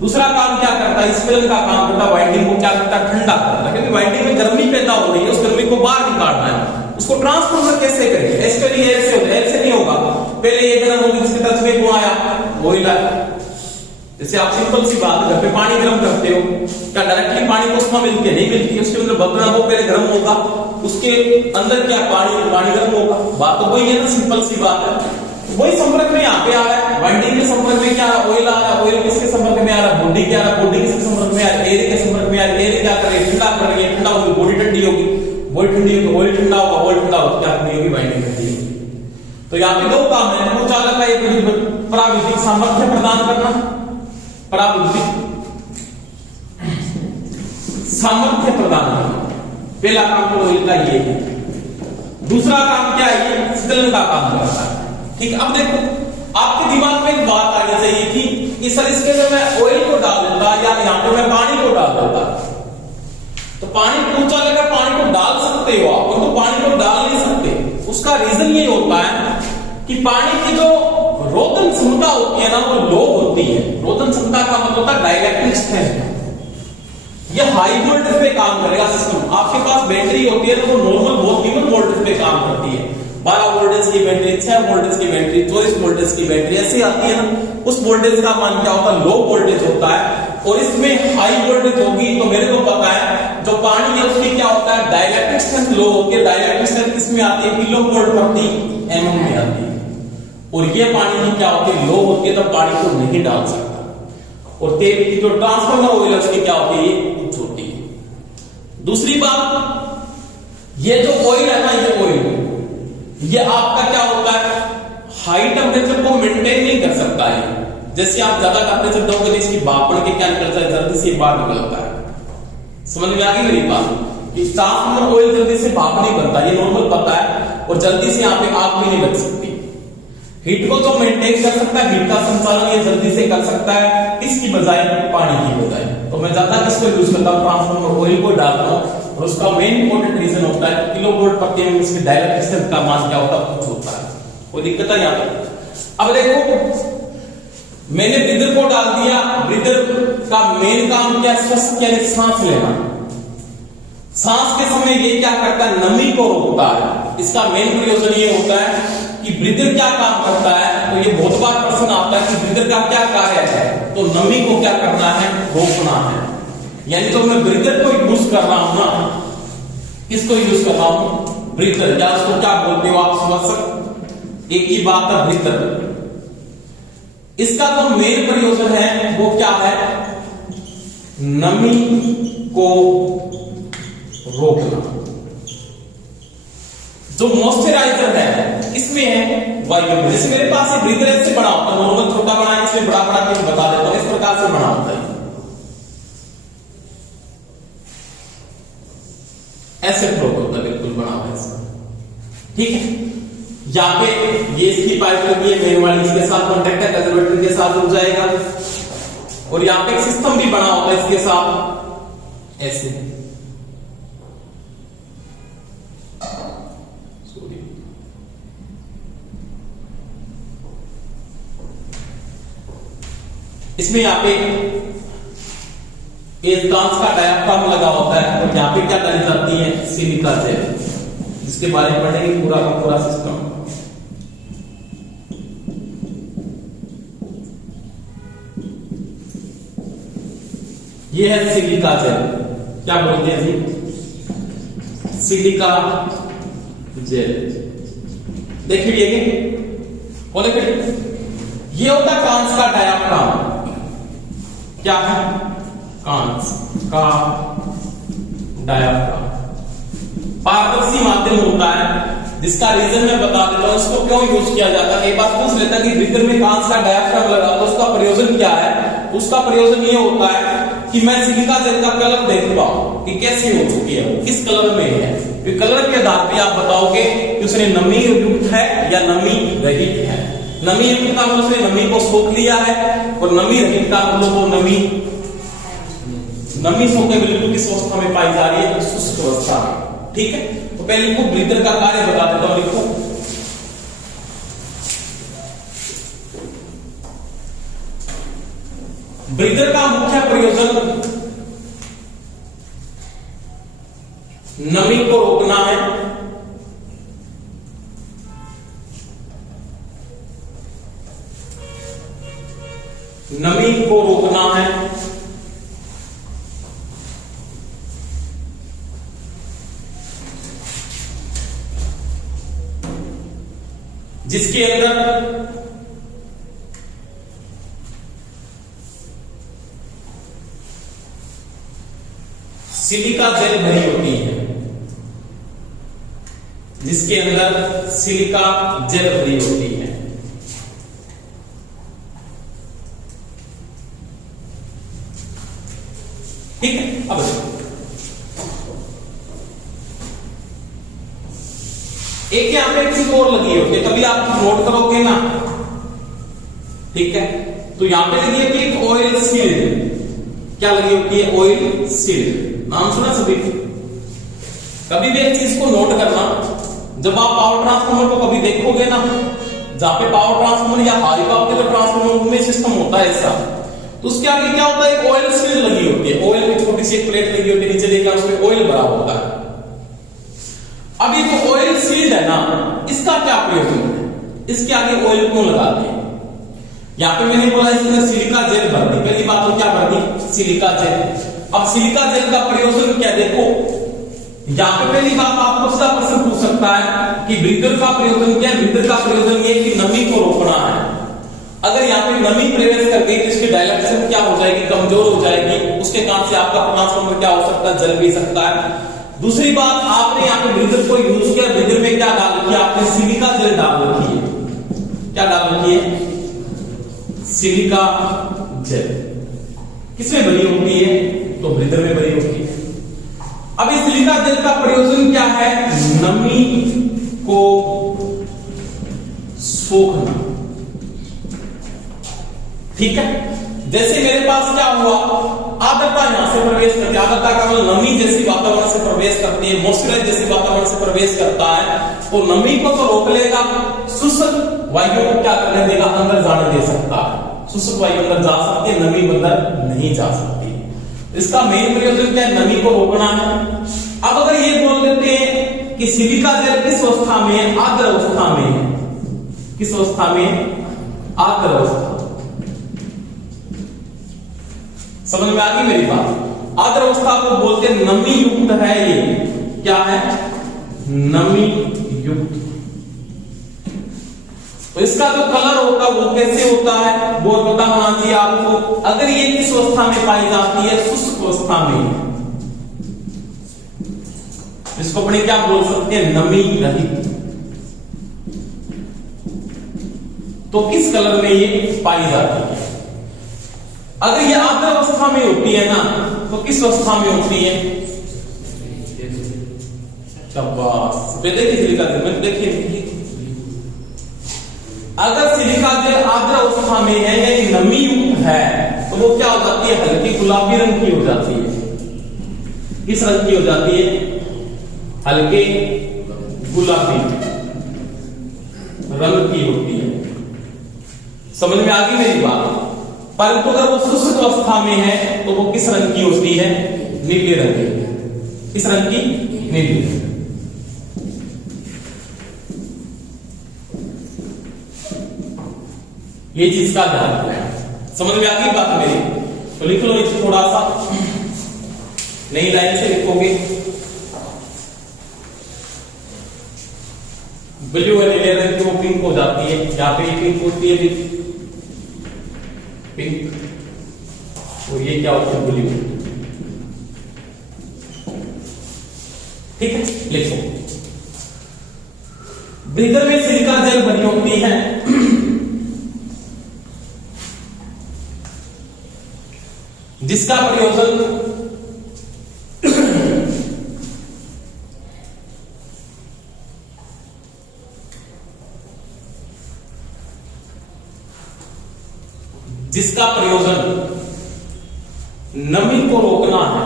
दूसरा काम क्या करता है, शीतलन का काम करता है, बाइंडिंग को क्या करता है, ठंडा करता है, क्योंकि बाइंडिंग में गर्मी पैदा हो रही है, उस गर्मी को बाहर निकालना है। उसको ट्रांसफॉर्मर कैसे करेंगे, इसके लिए ऐसे नहीं होगा, पहले ये गर्म होगी, इसके टच में कौन आया, ऑयल आया। जैसे आप सिंपल सी बात है, घर पे पानी गर्म करते हो, क्या डायरेक्टली पानी को उसमें मिलती है, नहीं मिलती, उसके अंदर बर्तन वो पहले गर्म होगा, उसके अंदर क्या पानी गर्म होगा, बात तो वही है ना, सिंपल सी बात है। वही संपर्क में यहाँ पे आ रहा है, बाइंडिंग के संपर्क में क्या ऑयल आ रहा है, ऑयल किसके संपर्क में आ रहा है, बॉडी क्या आ रहा है, बॉडी किसके संपर्क में आ रहा है, एयर के संपर्क में आ रहा है, एयर क्या कर रही है, ठंडा कर रही है, ठंडा होगी बॉडी ठंडी होगी, बॉडी ठंडी होगी, ऑयल ठंडा होगा, ऑयल ठंडा होगा, क्या ठंडी होगी, बाइंडिंग ठंडी होगी। तो यहाँ पे 2 काम है, कुचालक का एक पराभूतिक सामर्थ्य प्रदान करना, पराभूतिक सामर्थ्य प्रदान करना, पहला काम तो ऑयल का ये है। दूसरा काम क्या है, शीतलन का काम करता है, ठीक। अब देखो आपके दिमाग में एक बात आनी चाहिए कि सर इसके अंदर मैं ऑयल को डाल देता या यहाँ पे मैं पानी को डाल देता, तो पानी पूछा लगा, पानी को डाल सकते हो आप, तो पानी को डाल नहीं सकते। उसका रीजन ये होता है कि पानी की जो रोधन क्षमता होती है ना, वो लो होती है। रोधन क्षमता का मतलब होता है डाइलेक्ट्रिक स्ट्रेंथ, ये हाई वोल्टेज पे काम करेगा सिस्टम। आपके पास बैटरी होती है ना, वो नॉर्मल बहुत गिवन वोल्टेज पे काम करती है, 12 वोल्टेज की बैटरी, 6 वोल्टेज की बैटरी, 24 वोल्टेज की बैटरी ऐसी आती है ना, उस वोल्टेज का मान क्या होता है, लो वोल्टेज होता है। और इसमें हाई वोल्टेज होगी तो मेरे को पता है जो पानी है उसकी क्या होता है, डाइलेक्ट्रिक स्ट्रेंथ लो होती है। डाइलेक्ट्रिक स्ट्रेंथ किसमें आती है, किलो वोल्ट प्रति mm में आती है। और ये पानी की क्या होती है, लो होती है, तो पानी को नहीं डाल सकता। और तेल की जो ट्रांसफार्मर ऑयल है उसकी क्या होती है, कुछ होती है। दूसरी बात, ये जो ऑयल है ना, ये ऑयल ये आपका क्या होता है, हाई टेम्परेचर को मेंटेन नहीं कर सकता है। जैसे आप ज्यादा टेम्परेचर दोगे तो इसकी भाप बढ़ के क्या निकलता है, जल्दी से बाहर निकलता है। समझ में आ गई मेरी बात, कि ट्रांसफार्मर ऑयल जल्दी से भाप नहीं बनता, ये नॉर्मल पता है। और जल्दी से यहाँ पे आग भी नहीं लग सकती। हीट को जो मेंटेन कर सकता है, हीट का संचालन ये जल्दी से कर सकता है, इसकी बजाय पानी की बजाय। तो मैं ज्यादा किसको यूज करता हूँ, ट्रांसफार्मर ऑयल को डालता हूँ। और उसका मेन इंपॉर्टेंट रीजन होता है किलो वोल्ट प्रति एम, इसके डायरेक्ट स्ट्रेंथ का मान क्या होता है, कुछ होता है। कोई दिक्कत है यहाँ पे। अब देखो मैंने ब्रीदर को डाल दिया, ब्रीदर का मेन काम क्या है, श्वसन यानी सांस लेना। सांस के समय ये क्या करता है, नमी को रोकता है। इसका मेन प्रयोजन ये होता है कि ब्रीदर क्या काम करता है, तो ये बहुत बार प्रश्न आता है कि ब्रीदर का क्या कार्य है, तो नमी को क्या करना है, रोकना है। यानी तो मैं ब्रीदर को यूज कर रहा हूं ना, किसको यूज कर रहा हूं, ब्रीदर, या उसको क्या बोलते हो आप समझ सकते, एक ही बात है ब्रीदर। इसका जो मेन प्रयोजन है वो क्या है, नमी को रोकना। जो मॉइस्चराइजर है किसमें है, वायु में। जैसे मेरे पास ये ब्रीदर ऐसे बना होता है, नॉर्मल छोटा बना है, इसमें बड़ा बड़ा के बता देता हूं, इस प्रकार से बना होता है, ऐसे फ्लो होता है, बिल्कुल बना हुआ है इसका, ठीक है। यहाँ पे ये इसकी पाइप लगी है मेन वाली, इसके साथ कॉन्टेक्ट है, कंजर्वेटर के साथ जुड़ जाएगा, और यहाँ पे एक सिस्टम भी बना होता है इसके साथ, ऐसे इसमें यहाँ पे एक कांच का डायाफ्राम लगा होता है, और यहाँ पे क्या डाली जाती है, सिलिका जेल, जिसके बारे में पढ़ेंगे पूरा का पूरा सिस्टम। ये है सिलिका जेल, क्या बोलते हैं जी, सिलिका जेल। देखिए ये होता है कांच का डायाफ्राम, क्या है, कांच का डायाफ्राम, पारदर्शी माध्यम होता है, जिसका रीजन मैं बता देता हूं, इसको क्यों यूज किया जाता है। एक बार पूछ लेता कि ब्रीदर में कांच का डायाफ्राम लगा तो उसका प्रयोजन क्या है। उसका प्रयोजन ये होता है कि मैं सिलिका जेल का कलर देख पाऊं कि कैसी हो चुकी है, वो किस कलर में है, तो कलर के आधार पे आप बताओगे कि उसने नमी युक्त है या नमी रहित है। नमी युक्त का मतलब उसने नमी को सोख लिया है, और नमी रहित का मतलब वो नमी सोखे बिल्कुल किस अवस्था में पाई जा रही है, शुष्क अवस्था में, ठीक है। तो पहले लिखो ब्रीदर का कार्य बता देता हूं, लिखो ब्रीदर का मुख्य प्रयोजन नमी को रोकना है, नमी को रोकना है, जिसके अंदर सिलिका जेल भरी होती है, जिसके अंदर सिलिका जेल भरी होती है। ठीक है। अब एक यहां पे चीज और लगी होती है, कभी आप नोट करोगे ना, ठीक है। तो यहां पे लगी होती है एक ऑयल सील्ड, क्या लगी होती है, ऑयल सील्ड, नाम सुना सभी। कभी भी एक चीज को नोट करना, जब आप पावर ट्रांसफार्मर को कभी देखोगे ना, जहां पे पावर ट्रांसफार्मर या हाई पावर के ट्रांसफार्मर में सिस्टम होता है ऐसा, तो उसके आगे क्या होता है, एक ऑयल सील्ड लगी होती है, ऑयल की छोटी सी एक प्लेट लगी होती है, नीचे देखा उसमें ऑयल भरा होता है। अब ये जो ऑयल सील्ड है ना, इसका क्या प्रयोजन है, इसके आगे ऑयल क्यों लगाते हैं। यहां पे मैंने बोला इसमें सिलिका जेल भर दी, पहली बात तो क्या भर दी, सिलिका जेल। अब सिलिका जेल का प्रयोजन क्या, देखो यहां पे पहली बात आपको सीधा प्रश्न पूछ सकता है कि ब्रीदर का प्रयोजन क्या है। ब्रीदर का प्रयोजन ये कि नमी को रोकना है। अगर यहाँ पे नमी प्रवेश कर गई तो इसकी डायलेक्शन क्या हो जाएगी, कमजोर हो जाएगी, उसके कारण से आपका ट्रांसफार्मर क्या हो सकता है, जल भी सकता है। दूसरी बात, आपने यहाँ पे ब्रीदर को यूज किया, ब्रीदर में क्या डाल रखी है आपने, सिलिका जेल डाल रखी है। क्या डाल रखी है, सिलिका जेल। किसमें भरी होती है, तो ब्रीदर में भरी होती है। अब इस सिलिका जेल का प्रयोजन क्या है, नमी को सोखना, ठीक है। जैसे मेरे पास क्या हुआ, आर्द्रता यहां से प्रवेश करती है, आर्द्रता का मतलब नमी जैसी वातावरण से प्रवेश करती है, मॉइस्चराइज जैसी वातावरण से प्रवेश करता है, तो नमी को तो रोक लेगा, शुष्क वायु को क्या करने देगा, अंदर जाने दे सकता है। शुष्क वायु अंदर जा सकती है, नमी अंदर नहीं जा सकती। इसका मेन प्रयोजन क्या है, नमी को रोकना है। अब अगर ये बोल देते हैं कि सिलिका जेल किस अवस्था में है, आर्द्र अवस्था में है, किस अवस्था में, आर्द्र अवस्था। समझ में आ गई मेरी बात? आर्द्र अवस्था को बोलते हैं नमी युक्त है। ये क्या है? नमी युक्त। तो इसका जो कलर होता है वो कैसे होता है वो पता होना चाहिए आपको। अगर ये किस अवस्था में पाई जाती है? शुष्क अवस्था में। इसको अपने क्या बोल सकते हैं? नमी रहित। तो किस कलर में ये पाई जाती है? अगर ये आर्द्र अवस्था में होती है ना तो किस अवस्था में होती है? शाबाश, देखिए सिलिका जेल, देखिए अगर सिलिका जेल आर्द्र अवस्था में है या नमी युक्त है तो वो क्या हो जाती है? हल्की गुलाबी रंग की हो जाती है। किस रंग की हो जाती है? हल्के गुलाबी रंग की होती है। समझ में आ गई मेरी बात? परंतु अगर वो शुष्क अवस्था में है तो वो किस रंग की होती है? नीले रंग की। किस रंग की? नीली। ये चीज का ध्यान रखना। समझ में आ गई बात मेरी? तो लिख लो इसे थोड़ा सा नई लाइन से लिखोगे। ब्लू है नीले रंग की, वो पिंक हो जाती है। यहाँ पे ये पिंक होती है, पिंक। तो ये क्या होता है? ब्लू। ठीक है, लिखो। ब्रीदर में सिलिका जेल बनी होती है जिसका प्रयोजन नमी को रोकना है।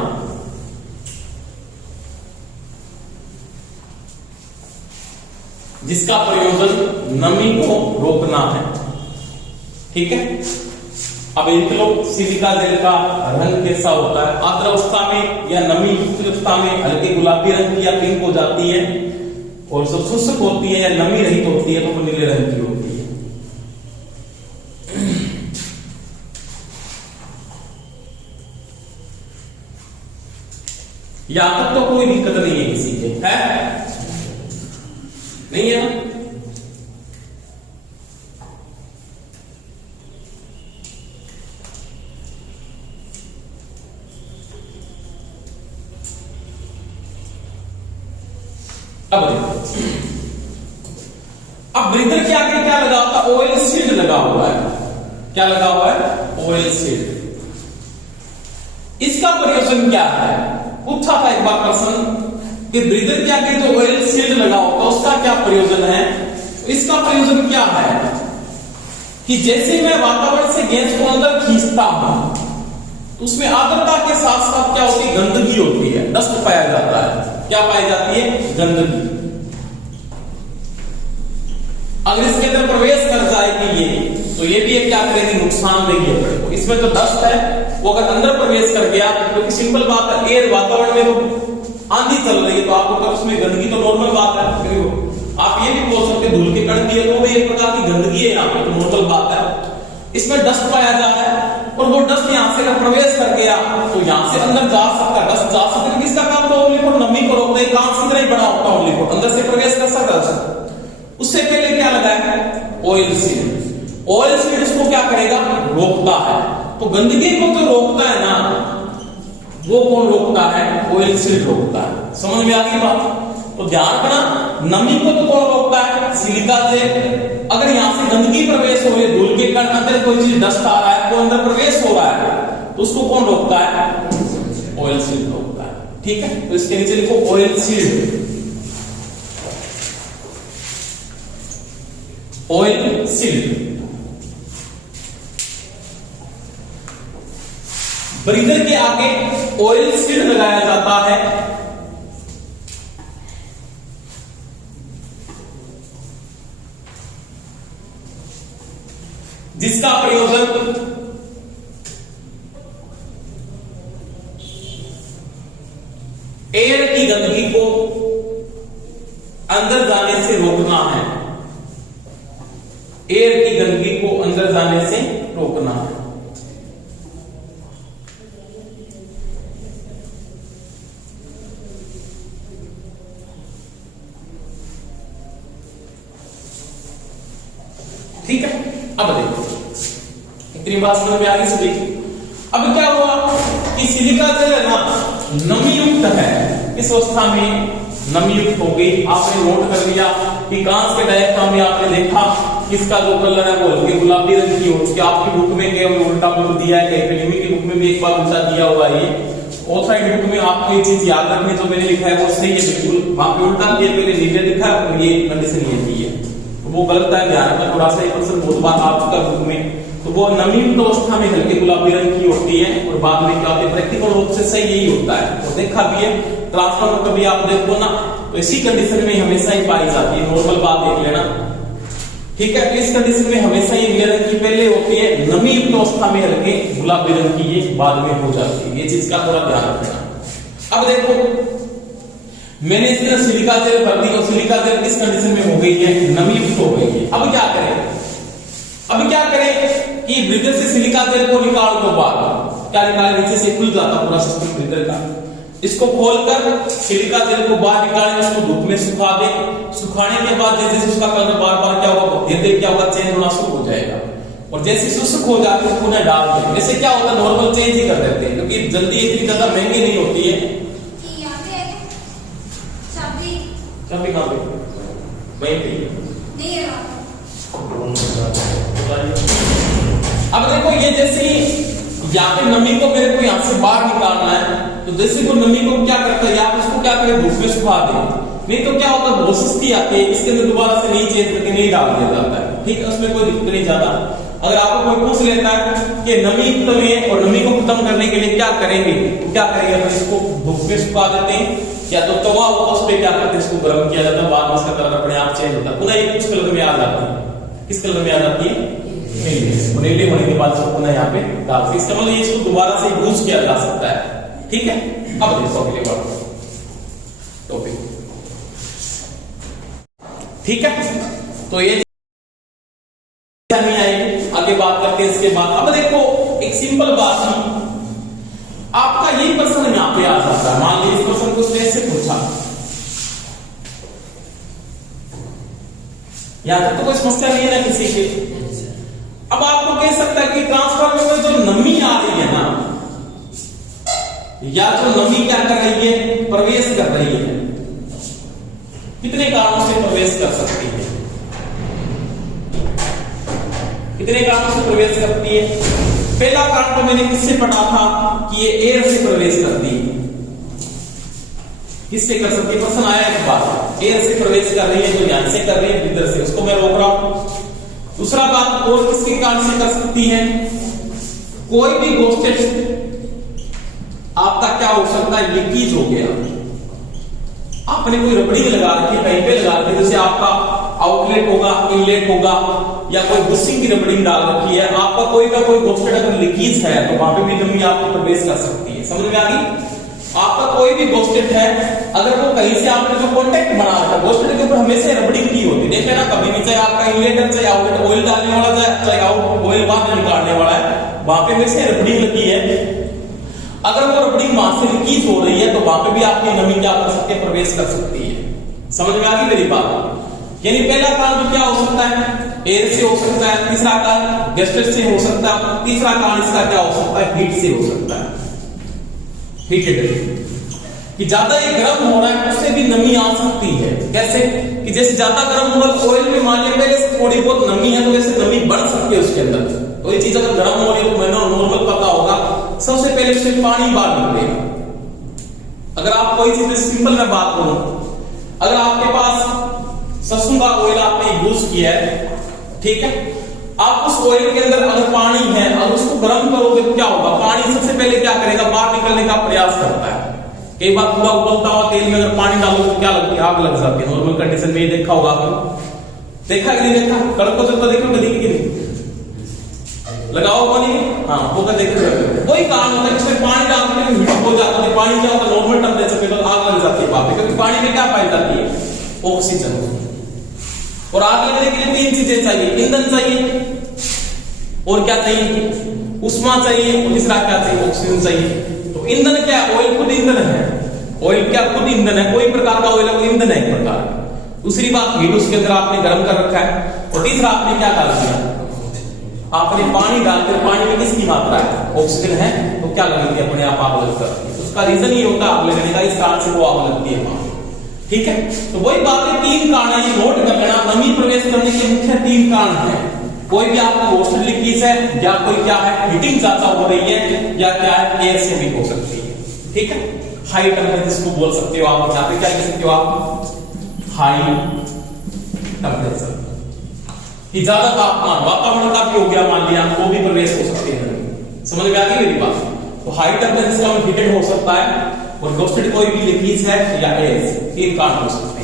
जिसका प्रयोजन नमी को रोकना है। ठीक है, अब एक लोग सिलिका जेल का रंग कैसा होता है? आर्द्र अवस्था में या नमी युक्त अवस्था में हल्के गुलाबी रंग की या पिंक हो जाती है, और जब शुष्क होती है या नमी रहित होती है तो वो नीले रंग की होती है। यहां तक तो कोई दिक्कत नहीं है किसी के, है नहीं है ना? अब ब्रीदर के आगे क्या लगा होता है? ऑयल सीड लगा हुआ है। क्या लगा हुआ है? Oil seed. इसका प्रयोजन क्या है? पूछा था एक बार प्रश्न कि ब्रीदर के आगे जो ऑयल सीड लगा होता है उसका क्या प्रयोजन है? इसका प्रयोजन क्या है कि जैसे मैं वातावरण से गैस को अंदर खींचता हूं तो उसमें आर्द्रता के साथ साथ क्या होती है? गंदगी होती है, डस्ट पाया जाता है। क्या पाई जाती है? गंदगी। अगर इसके अंदर प्रवेश कर जाएगी ये तो ये भी क्या करेगी? नुकसान देगी अपने को। इसमें जो डस्ट है वो अगर अंदर प्रवेश कर गया, क्योंकि सिंपल बात है, एयर वातावरण में तो आंधी चल रही है तो आपको अगर उसमें गंदगी तो नॉर्मल बात है। आप ये भी बोल सकते धूल के कण भी है तो भी एक प्रकार की गंदगी है यहाँ पे, तो नॉर्मल बात है। इसमें डस्ट पाया जा रहा है और वो डस्ट यहाँ से अगर प्रवेश कर गया तो यहाँ से अंदर जा सकता है, डस्ट जा सकता है। इसका काम तो ओनली फॉर नमी को रोकता है, कांच की तरह ही बना होता है, ओनली फॉर अंदर से प्रवेश कर सकता है। उससे पहले क्या लगा है? Oil seed. ऑयल सीड इसको क्या करेगा? रोकता है। तो गंदगी को जो रोकता है ना वो कौन रोकता है? ऑयल सीड रोकता है। समझ में आ गई बात? तो ध्यान रखना, नमी को तो कौन रोकता है? Silica gel. अगर यहां से गंदगी प्रवेश हो रही है, धूल के कण, अंदर कोई चीज डस्ट आ रहा है, वो अंदर प्रवेश हो रहा है तो उसको कौन रोकता है? ऑयल सीड रोकता है। ठीक है, तो इसके नीचे लिखो oil seed. Oil seed. Breather के आगे ऑयल सीड लगाया जाता है जिसका प्रयोजन एयर की गंदगी को अंदर जाने से रोकना है। एयर की गंदगी को अंदर जाने से रोकना है। ठीक है, अब देखो इतनी बात समझ में आ गई सभी। अब क्या हुआ कि सिलिका जेल है ना नमी युक्त है, इस अवस्था में नमी युक्त हो गई। आपने नोट कर लिया कि कांच के डायफ्राम में आपने देखा किसका जो कलर है वो हल्के गुलाबी रंग की हो चुकी। आपकी बुक में कहीं उल्टा बुक दिया है, कहीं पे की बुक में भी एक बार उल्टा दिया हुआ है। ऑथराइड बुक में आपको ये चीज याद रखनी, जो मैंने लिखा है वो सही है बिल्कुल, वहां पे उल्टा दिया, पहले नीले लिखा है और ये कंडीशन ये थी है, तो वो गलत है, ध्यान रखना थोड़ा सा। 1% बहुत बात आ चुका बुक में, तो वो नमी युक्त अवस्था में हल्के गुलाबी रंग की होती है और बाद में क्या होती है, प्रैक्टिकल रूप से सही यही होता है और देखा भी है। ट्रांसफार्मर कभी आप देखो ना तो इसी कंडीशन में हमेशा ही पाई जाती है, नॉर्मल बात देख लेना। ठीक है, इस कंडीशन में हमेशा ही नीले रंग की पहले होती है, नमी युक्त अवस्था में हल्के गुलाबी रंग की ये बाद में हो जाती है। ये चीज का थोड़ा ध्यान रखना। अब देखो मैंने इस तरह सिलिका जेल भर दी और सिलिका जेल किस कंडीशन में हो गई है, नमी युक्त हो गई है। अब क्या करें कि ब्रीदर से सिलिका जेल को निकाल दो बाहर। क्या निकाले, नीचे से खुल जाता पूरा सिस्टम ब्रीदर का। इसको खोलकर सिलिका जेल को बाहर निकालें, इसको धूप में सुखा दें। सुखाने के बाद जैसे उसका कलर बार-बार क्या होगा, धीरे-धीरे क्या होगा, चेंज होना शुरू हो जाएगा और जैसे शुष्क हो जाते हैं पुनः डाल दें। जैसे क्या होता है, नॉर्मल चेंज ही कर देते हैं क्योंकि जल्दी इतनी ज्यादा महंगी नहीं होती है। चाबी कहां पे, वहीं पे नहीं है। अब देखो ये जैसे यहाँ पे नमी को मेरे को यहाँ से बाहर निकालना है, तो जैसे वो नमी को क्या करता है, आप उसको क्या करें, धूप में सुखा दें। नहीं तो क्या होता है, बहुत सुस्ती आती है, इसके अंदर दोबारा से नहीं चेंज करके नहीं डाल दिया जाता है। ठीक है, उसमें कोई दिक्कत नहीं ज्यादा। अगर आपको कोई पूछ लेता है कि नमी युक्त में और नमी को खत्म करने के लिए क्या करेंगे, क्या करेंगे, तो इसको धूप में सुखा देते हैं या तो तवा होता उस पर क्या करते हैं, इसको गर्म किया जाता है, बाद में इसका कलर अपने आप चेंज होता है, पुनः ये किस कलर में आ जाती है, किस कलर में आ जाती है, नीले होने के बाद इसको पुनः यहाँ पे डालते। इसका मतलब ये इसको दोबारा से यूज किया जा सकता है। ठीक है, अब देखो अगले बार टॉपिक। ठीक है, तो ये नहीं आएगी, आगे बात करते हैं इसके बाद। अब देखो एक सिंपल बात है, आपका यही प्रश्न यहाँ पे आ जाता है। मान लीजिए इस प्रश्न को ऐसे पूछा, यहां तक तो कोई समस्या नहीं है ना किसी के। अब आपको कह सकता है कि ट्रांसफार्मर में जो नमी आ रही है ना, या जो नमी क्या कर रही है, प्रवेश कर रही है, कितने कारणों से प्रवेश कर सकती है, कितने कारणों से प्रवेश करती है। पहला कारण तो मैंने किससे पढ़ा था कि ये एयर से प्रवेश करती है। किससे कर सकती है, प्रश्न आया एक बार, एयर से प्रवेश कर रही है, जो यहां से कर रही है भीतर से, उसको मैं रोक रहा हूं। दूसरा बात और किसके कारण से कर सकती है, कोई भी गोस्टेड आपका क्या हो सकता है, लीकेज हो गया, आपने कोई रबड़ी लगा रखी है, कहीं पे लगा रखी है, जैसे आपका आउटलेट होगा, इनलेट होगा, या कोई बुशिंग की रबड़ी डाल रखी है, आपका कोई ना कोई गोस्टेड अगर लीकेज है तो वहां पे भी नमी आपको प्रवेश कर सकती है। समझ में आ गई। आपका कोई भी गोस्टेड है, अगर वो कहीं से आपने जो कॉन्टेक्ट बना रखा है, गोस्टेड के ऊपर हमेशा रबड़ी की होती है, देखे ना कभी भी, चाहे आपका इनलेट चाहे आउटलेट ऑयल डालने वाला, चाहे आउट ऑयल बाहर निकालने वाला है, वहां पे हमेशा रबड़ी लगी है। अगर वो रबड़ी वहां से लीकेज हो रही है तो वहां पे भी आपकी नमी क्या कर सकती है, प्रवेश कर सकती है। समझ में आ गई मेरी बात। यानी पहला कारण तो क्या हो सकता है, एयर से हो सकता है, तीसरा कारण गैसेट से हो सकता है, तीसरा कारण इसका क्या हो सकता है, हीट से हो सकता है। ठीक है, कि ज्यादा ये गर्म हो रहा है उससे भी नमी आ सकती है। कैसे कि जैसे ज्यादा गर्म होगा तो ऑयल में मान लीजिए पहले थोड़ी बहुत नमी है, तो वैसे नमी बढ़ सकती है उसके अंदर। तो ये चीज अगर गर्म हो रही है तो मैंने नॉर्मल पता होगा, सबसे पहले उसमें पानी बाहर निकलेगा। अगर आप कोई चीज सिंपल में बात करूं, अगर आपके पास सरसों का ऑयल आपने यूज किया है, ठीक है, आप उस ऑयल के अंदर अगर पानी है और उसको गर्म करोगे तो क्या होगा, पानी सबसे पहले क्या करेगा, बाहर निकलने का प्रयास करता है। कई बार पूरा उबलता हुआ तेल में अगर पानी डालो तो क्या लगती है, आग लग जाती है। नॉर्मल कंडीशन में ये देखा होगा आपने, देखा कि नहीं देखा, कड़क को चलता देखो कभी कि नहीं, लगाओ पानी, हाँ वो का देखते रहते। वही कारण होता है, इसमें पानी डालने में हीट हो जाता है। पानी क्या होता है, नॉर्मल टेम्परेचर पे तो आग लग जाती है वहां पे, क्योंकि पानी में क्या पाई जाती है, ऑक्सीजन। और आग लगने के लिए तीन चीजें चाहिए, ईंधन चाहिए, और क्या चाहिए, उष्मा चाहिए, और तीसरा क्या चाहिए, ऑक्सीजन चाहिए। तो ईंधन क्या है, ऑयल खुद ईंधन है, ऑयल क्या खुद ईंधन है, कोई प्रकार का ऑयल है वो ईंधन है एक प्रकार। दूसरी बात हीट उसके अंदर आपने गर्म कर रखा है, और तीसरा आपने क्या डाल दिया, आपने पानी डालकर, पानी में किसकी मात्रा है, ऑक्सीजन है, तो क्या लगेगी अपने आप आग लग सकती है। उसका रीजन ये होता है आग लगने का, इस कारण से वो आग लगती है वहां। ठीक है, तो वही बात है, तीन कारण है, ये नोट कर लेना। नमी प्रवेश करने के मुख्य तीन कारण है। कोई भी आपको रोस्टेड लीकेज है, या कोई क्या है हीटिंग ज्यादा हो रही है, या क्या है एयर से भी हो सकती है। ठीक है, हाई टेम्परेचर जिसको बोल सकते हो आप, जहां पे क्या कह सकते हो आप, हाई टेम्परेचर, कि ज्यादा तापमान वातावरण का भी हो गया, मान लिया वो भी प्रवेश हो सकते हैं। समझ में आ गई मेरी बात। तो हाई टेम्परेचर का हीटेड हो सकता है, और रोस्टेड कोई भी लीकेज है या एयर से, तीन कारण हो सकते हैं।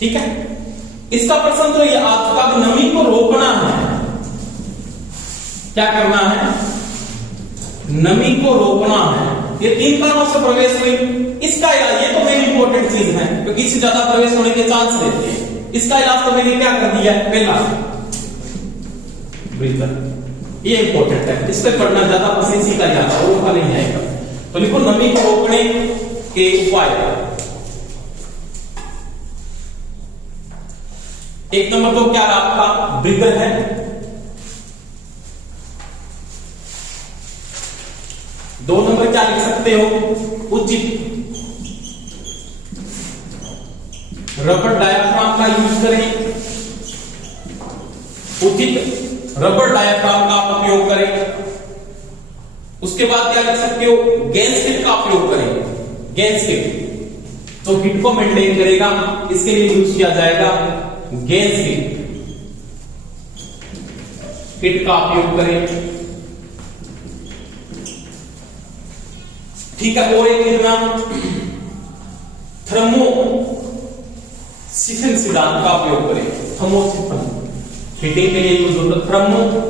ठीक है, इसका प्रश्न तो ये आपका नमी को रोकना है, क्या करना है, नमी को रोकना है। ये तीन कारणों से प्रवेश हुई, इसका इलाज, ये तो मेन इंपॉर्टेंट चीज है, क्योंकि इससे ज्यादा प्रवेश होने के चांस रहते हैं। इसका इलाज तो मैंने क्या कर दिया है, पहला ब्रीदर, ये इंपॉर्टेंट है, इस पर पढ़ना ज्यादा पसंद, का इलाज और का नहीं आएगा। तो लिखो नमी को रोकने के उपाय। एक नंबर तो क्या आपका ब्रीदर है, दो नंबर क्या लिख सकते हो, उचित रबर डायाफ्राम का यूज करें, उचित रबर डायाफ्राम का आप उपयोग करें। उसके बाद क्या लिख सकते हो, गैस किट का उपयोग करें। गैस किट तो हीट को मेंटेन करेगा, इसके लिए यूज किया जाएगा गैस किट का उपयोग करें। ठीक है, और एक लिखना थर्मोसिफन सिद्धांत का उपयोग करें। थर्मोसिफन हीटिंग के लिए यूज होता है, थर्मोसिफन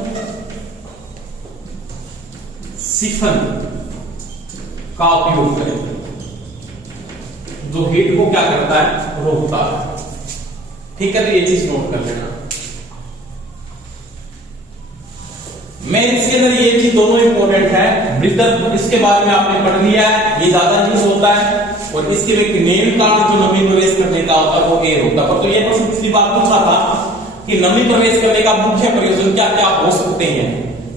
का उपयोग करें, जो हीट को क्या करता है, रोकता है। ठीक है, तो ये चीज नोट कर लेना। मैं इसके अंदर ये चीज दोनों इंपॉर्टेंट है। ब्रीदर इसके बारे में आपने पढ़ लिया है, ये ज्यादा यूज होता है, और इसके मेन कारण जो नमी प्रवेश करने का होता है वो एयर होता है। तो ये प्रश्न पिछली बार पूछा था कि नमी प्रवेश करने का मुख्य प्रयोजन क्या क्या हो सकते हैं,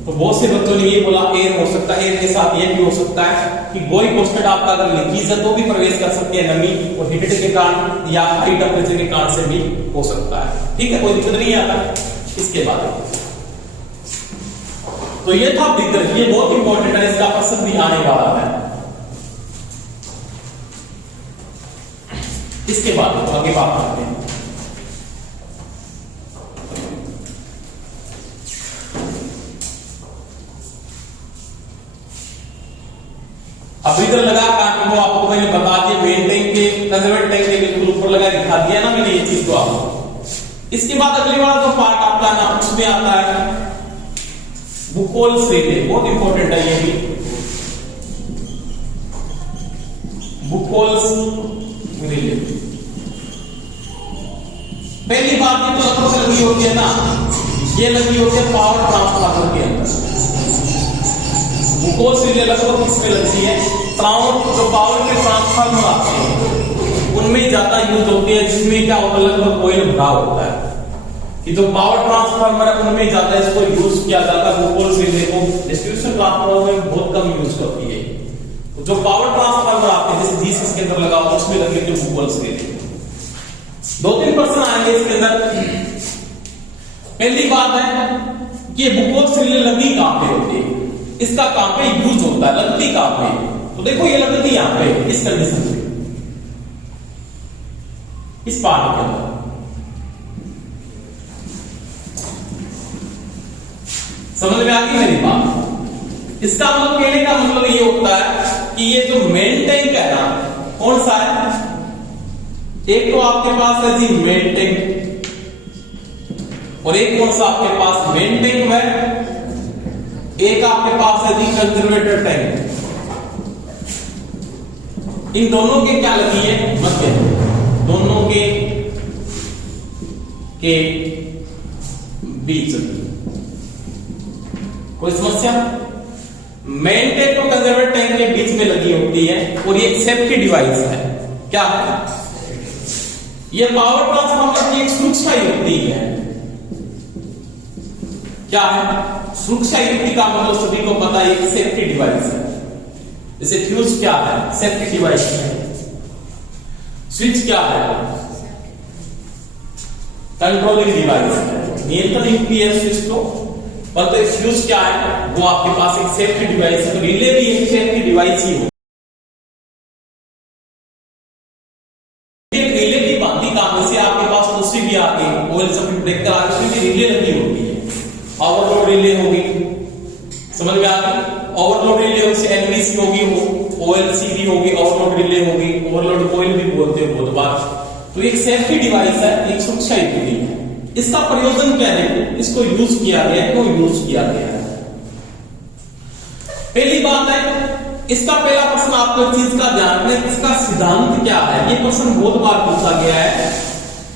तो बहुत से बच्चों ने ये बोला एयर हो सकता है। एयर के साथ ये भी हो सकता है कि गोई पोस्टेड आपका अगर लीकेज है तो भी प्रवेश कर सकती है नमी, और ह्यूमिडिटी के कारण या हाई टेम्परेचर के कारण से भी हो सकता है। ठीक है, कोई दिक्कत नहीं आता इसके बारे में। तो ये था ब्रीदर, ये बहुत इंपॉर्टेंट है, इसका प्रश्न भी आने वाला है। इसके बाद आगे बात करते हैं। अब ब्रीदर लगा कान को आपको मैंने बता दिया, मेन टैंक के कंजर्वेटिव टैंक के बिल्कुल ऊपर लगा दिखा दिया ना मैंने ये चीज को आपको। इसके बाद अगले वाला जो पार्ट आपका ना उसमें आता है बुकोल्स रिले, बहुत इंपॉर्टेंट है ये भी। बुकोल्स रिले पहली बात ये तो लगभग लगी होती है ना, ये लगी होती है पावर ट्रांसफार्मर के अंदर। बुकोल्स रिले लगभग किस पे लगती है, जो पावर के ट्रांसफार्मर आते हैं उनमें ज्यादा यूज होती है, जिसमें क्या होता है लगभग ऑयल भरा होता है, कि जो पावर ट्रांसफार्मर है उनमें ज्यादा इसको यूज किया जाता है। बुकोल्स रिले को डिस्ट्रीब्यूशन ट्रांसफार्मर में बहुत कम यूज करती है। तो जो पावर ट्रांसफार्मर आते हैं जैसे जीएसएस के अंदर लगा हुआ उसमें लगे जो बुकोल्स रिले। दो तीन पर्सन आएंगे इसके अंदर। पहली बात है कि बुकोल्स रिले लगी कहां पे होती है, इसका कहां पे यूज होता है, लगती कहां पे, तो देखो ये लगती यहां पे इस कंडीशन में, इस पार्ट के अंदर। समझ में आ गई मेरी बात। इसका मतलब कहने का मतलब ये होता है कि ये जो मेन टैंक है ना, कौन सा है, एक तो आपके पास है जी मेन टैंक, और एक कौन सा आपके पास मेन टैंक है, एक आपके पास है जी कंजर्वेटर टैंक। इन दोनों के क्या लगी है, मध्य, दोनों के बीच। कोई समस्या? मेन टैंक और कंजर्वेटर टैंक के बीच में लगी होती है और ये एक सेफ्टी डिवाइस है। क्या है ये? पावर ट्रांसफार्मर की एक सुरक्षा युक्ति है। क्या है? सुरक्षा युक्ति का मतलब सभी को पता है, एक सेफ्टी डिवाइस है। जैसे फ्यूज क्या है, सेफ्टी डिवाइस है। स्विच क्या है, कंट्रोलिंग डिवाइस है, नियंत्रण युक्ति है स्विच को। और तो फ्यूज क्या है, वो आपके पास एक सेफ्टी डिवाइस है। तो रिले भी एक सेफ्टी डिवाइस ही हो। रिले की बांधी काम से आपके पास दूसरी भी आती है, ऑयल सर्किट ब्रेकर आगे, उसमें भी रिले लगी होती है। ओवरलोड रिले होगी, समझ में आ गई? ओवरलोड रिले होगी, एनवीसी होगी, ओएलसीबी होगी, ओवरलोड रिले होगी, ओवरलोड कोयल भी बोलते हैं बहुत बार। तो एक सेफ्टी डिवाइस है, एक सुरक्षा युक्ति है। इसका प्रयोजन क्या है, इसको यूज किया गया है, क्यों यूज किया गया है? पहली बात है, इसका पहला प्रश्न आपको इस चीज का ध्यान रखना, इसका सिद्धांत क्या है। ये प्रश्न बहुत बार पूछा गया है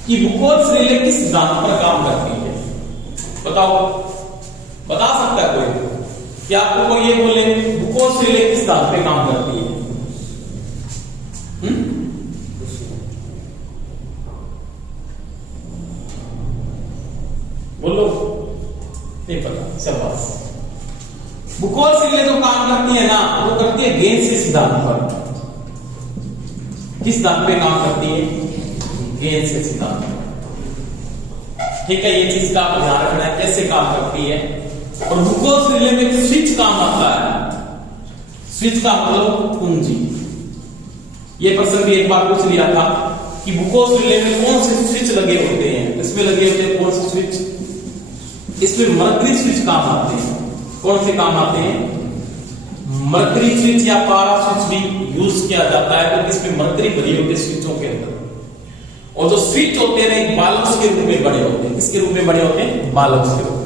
कि बुकोल्स रिले किस सिद्धांत पर काम करती है। बताओ, बता सकता है कोई? क्या आपको कोई ये बोले बुकोल्स रिले किस सिद्धांत पे काम करती है? बोलो, नहीं पता, शाबाश। बुकोल्स रिले जो काम करती है ना, वो करती है गेन्स के सिद्धांत पर। किस सिद्धांत पे काम करती है? गेन्स के सिद्धांत पर। ठीक है, ये चीज का आप ध्यान रखना है, कैसे काम करती है। और बुकोल्स रिले में एक स्विच काम आता है। स्विच का मतलब कुंजी। ये प्रश्न भी एक बार पूछ लिया था कि बुकोल्स रिले में कौन से स्विच लगे होते हैं। इसमें लगे होते हैं कौन से स्विच? इसमें मर्करी स्विच काम आते हैं। कौन से काम आते हैं? मर्करी स्विच या पारा स्विच भी यूज किया जाता है, क्योंकि इसमें मर्करी भरी होती है स्विचों के अंदर। और जो स्विच होते हैं एक बालक्स के रूप में बने होते हैं। किसके रूप में बने होते हैं? बालक्स के रूप में।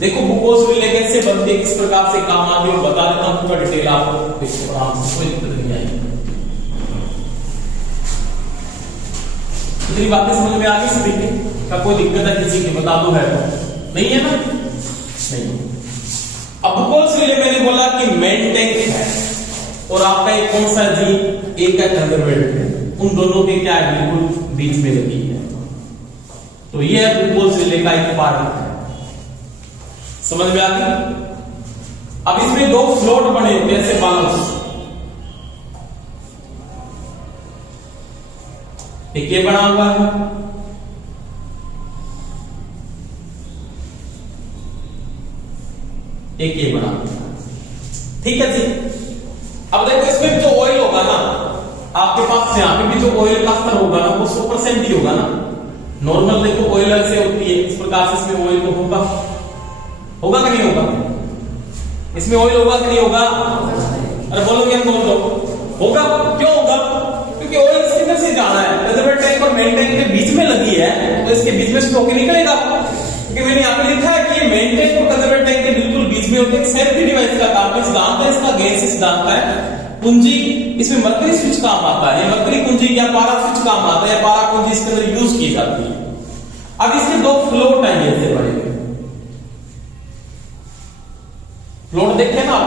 देखो बुकोल्स रिले कैसे बनते हैं, किस प्रकार से काम आते हैं, बता देता हूं पूरा डिटेल आपको, कोई दिक्कत नहीं आएगी। इतनी बातें समझ में आ गई सभी की? क्या कोई दिक्कत है किसी की? बता दो, है तो नहीं है ना? नहीं। अब बुकोल्स रिले मैंने बोला कि मेन टैंक है और आपका एक कौन सा जी, एक है कंजर्वेटर। उन दोनों के क्या है, बिल्कुल बीच में लगी है। तो ये है बुकोल्स रिले का एक पार्ट है। समझ में आ गई? अब इसमें दो फ्लोट बने होते हैं, ऐसे बालक्स। एक ये बना हुआ है, एक ये बना हुआ है। ठीक है जी। अब देखो इसमें जो ऑयल होगा ना, आपके पास यहाँ पे भी जो ऑयल का स्तर होगा ना, वो 100% ही होगा ना। नॉर्मल देखो ऑयल ऐसे होती है, इस प्रकार से इसमें ऑयल तो होगा, होगा कि नहीं होगा? इसमें ऑयल होगा कि नहीं होगा? अरे बोलो, क्या बोल दो, होगा। क्यों होगा? क्योंकि ऑयल किधर से जाना है, कंजर्वेटर टैंक और मेन टैंक के बीच में लगी है, तो इसके बीच में से होके निकलेगा। क्योंकि मैंने यहाँ पे लिखा है कि ये मेन टैंक और कंजर्वेटर टैंक के बिल्कुल बीच में होते हैं। सेफ्टी डिवाइस का काम है, सिद्धांत है इसका, गेन्स सिद्धांत है। कुंजी, इसमें मर्करी स्विच काम आता है, मर्करी कुंजी या पारा स्विच काम आता है, पारा कुंजी इसके अंदर यूज की जाती है। अब इसके दो फ्लोट हैं, ऐसे बड़े फ्लोट देखे ना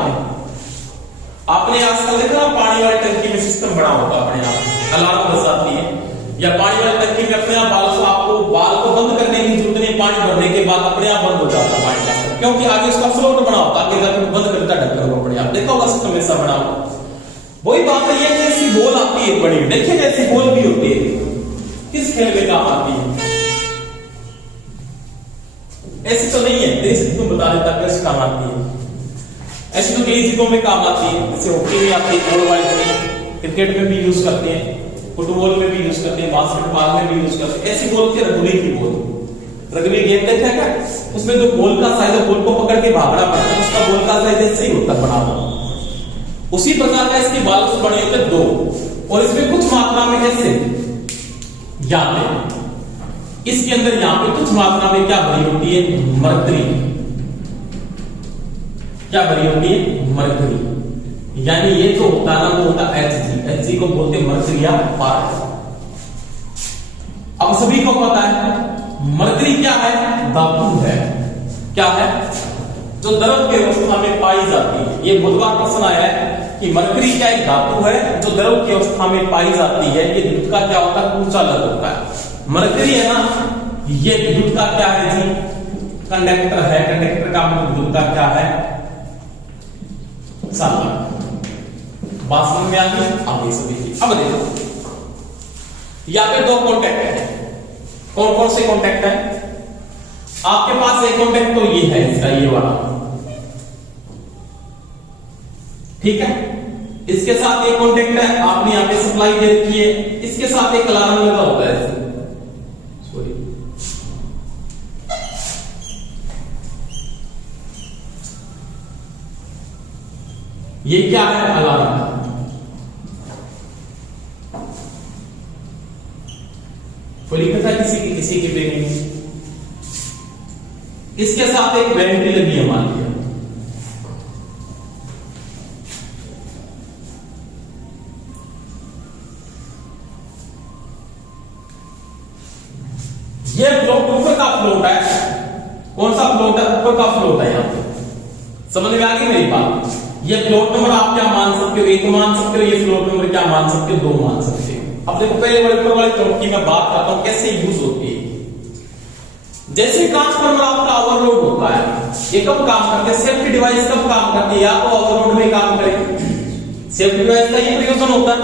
आपने आजकल देखा ना, पानी वाली टंकी में सिस्टम बना होता है, अपने आप अलार्म बजाती है, या पानी वाली टंकी में अपने आप बाल को बंद करने की जरूरत नहीं, पानी भरने के बाद अपने आप बंद हो जाता है पानी का, क्योंकि आगे उसका फ्लोट बना होता है, आगे जाकर बंद करता ढक्कन को अपने आप। देखा होगा सिस्टम ऐसा बना हुआ। वही बात है, ये जैसी बॉल आती है बड़ी, देखिए जैसी बॉल भी होती है, किस खेल में काम आती है? ऐसी तो नहीं है, तेरी से तुम बता देता कैसे काम आती है। ऐसी तो कई चीजों में काम आती है, जैसे हॉकी में आती है, बॉल वाली, क्रिकेट में भी यूज करते हैं, फुटबॉल में भी यूज करते हैं, बास्केटबॉल में भी यूज करते हैं। ऐसी बॉल होती है रग्बी की बॉल। रग्बी गेम देखा क्या? उसमें जो बॉल का साइज है, बॉल को पकड़ के भागना पड़ता है, उसका बॉल का साइज ऐसे ही होता है, बना हुआ। उसी प्रकार का इसके बाल बने होते दो, और इसमें कुछ मात्रा में ऐसे जाते हैं। इसके अंदर यहां पे कुछ मात्रा में क्या भरी होती है, मरकरी। क्या भरी होती है, मरकरी। यानी ये जो होता है ना वो होता है Hg। Hg को बोलते हैं मरकरी या पार्क। अब सभी को पता है मरकरी क्या है, धातु है। क्या है, जो द्रव के अवस्था में पाई जाती है। ये बुधवार प्रश्न आया है कि मरकरी क्या एक धातु है जो द्रव की अवस्था में पाई जाती है। ये विद्युत का क्या होता है, ऊंचा लग होता है। मरकरी है ना, ये विद्युत का क्या है जी, कंडक्टर है। कंडक्टर का मतलब विद्युत का क्या है, साधन। बात समझ में आ गई, आगे सभी। अब देखो यहां पे दो कॉन्टैक्ट है। कौन कौन से कॉन्टैक्ट है आपके पास? एक कॉन्टैक्ट तो ये है, इसका ये वाला, ठीक है। इसके साथ एक कॉन्टैक्ट है, आपने यहां पे सप्लाई दे रखी है। इसके साथ एक अलार्म लगा होता है, सॉरी, ये क्या है, अलार्म। कोई लिखा था किसी की पे नहीं। इसके साथ एक बैटरी लगी है, मान लिया। ये फ्लोट ऊपर का फ्लोट है। कौन सा फ्लोट है, ऊपर का फ्लोट है। यहां पे समझ में आ गई मेरी बात। ये फ्लोट नंबर आप क्या मान सकते हो, एक मान सकते हो। ये फ्लोट नंबर क्या मान सकते हो, दो मान सकते हो। अब देखो पहले वाले ऊपर वाले फ्लोट की मैं बात करता हूं कैसे यूज होती है। जैसे ट्रांसफार्मर आपका ओवरलोड होता है, ये कब काम करते हैं, सेफ्टी डिवाइस कब काम करती है, या तो ओवरलोड में काम करेगी। सेफ्टी डिवाइस का ये प्रयोजन होता है।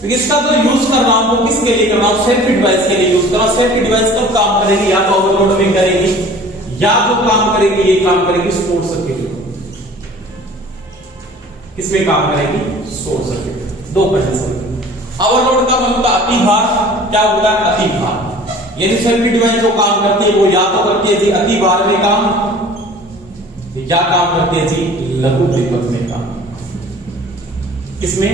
तो इसका जो यूज कर रहा हूं वो किसके लिए कर रहा हूं, सेफ्टी डिवाइस के लिए यूज कर रहा हूं। सेफ्टी डिवाइस कब काम करेगी, या तो ओवरलोड में करेगी, या तो काम करेगी, ये काम करेगी शॉर्ट सर्किट। किसमें काम करेगी, शॉर्ट सर्किट। दो कंडीशन। ओवरलोड का मतलब अति भार, क्या होता है, अति भार। यानी सेफ्टी डिवाइस जो काम करती है वो या तो करती है जी अति भार में काम, या काम करती है जी लघु विपद में काम। किसमें,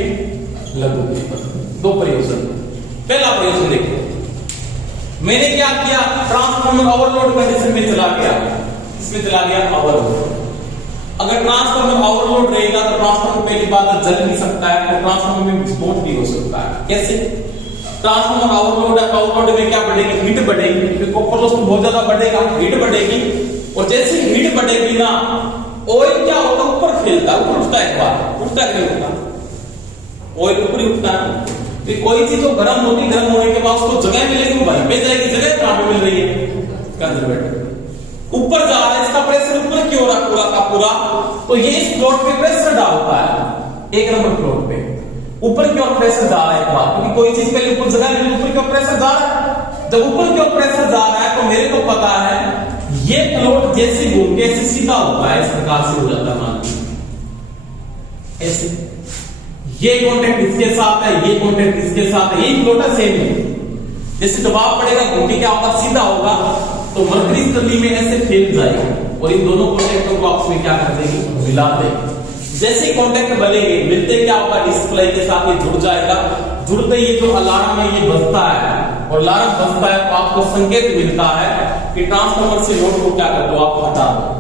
लघु विपद। दो प्रयोजन। पहला प्रयोजन देखो, मैंने क्या किया, ट्रांसफार्मर ओवरलोड कंडीशन में चला गया। इसमें चला गया ओवरलोड। अगर ट्रांसफार्मर ओवरलोड रहेगा तो ट्रांसफार्मर पहली बात जल नहीं सकता है, और ट्रांसफार्मर में विस्फोट भी हो सकता है। कैसे, ट्रांसफार्मर ओवरलोड है, ओवरलोड में क्या बढ़ेगी, हीट बढ़ेगी। कॉपर लॉस तो बहुत ज्यादा बढ़ेगा, हीट बढ़ेगी। और जैसे हीट बढ़ेगी ना, ऑयल क्या होगा, ऊपर फैलता है, ऊपर उठता है। एक बार उठता है, उठता ऑयल ऊपर ही उठता है। तो कोई चीज जो गर्म होती है, गर्म होने के बाद उसको जगह मिलेगी, भाई पे जाएगी। जगह कहां पे मिल रही है, कंजर्वेटर ऊपर जा रहा है। इसका प्रेशर ऊपर क्यों हो रहा, पूरा का पूरा। तो ये इस प्लॉट पे प्रेशर डालता है, एक नंबर प्लॉट पे ऊपर क्यों प्रेशर जा रहा है, एक बात। क्योंकि कोई चीज पहले ऊपर जगह मिली, ऊपर क्यों प्रेशर जा रहा है। जब ऊपर क्यों प्रेशर जा रहा है तो मेरे को पता है ये प्लॉट जैसे घूम के ऐसे सीधा होता है, इस प्रकार से हो जाता है, मान ऐसे। ये कॉन्टेक्ट इसके साथ है, ये कॉन्टेक्ट इसके साथ है, ये प्लॉट है सेम है। जैसे दबाव पड़ेगा, घूमने क्या होगा, सीधा होगा, तो मरकरी तली में ऐसे फैल जाएगा, और इन दोनों कॉन्टेक्टों को आपस में क्या कर देगी, मिला देगी। जैसे कॉन्टेक्ट बनेंगे, मिलते क्या होगा, डिस्प्ले के साथ ये जुड़ जाएगा। जुड़ते ये जो अलार्म है ये बजता है, और अलार्म बजता है तो आपको संकेत मिलता है कि ट्रांसफार्मर से लोड को क्या कर दो, आप हटा दो।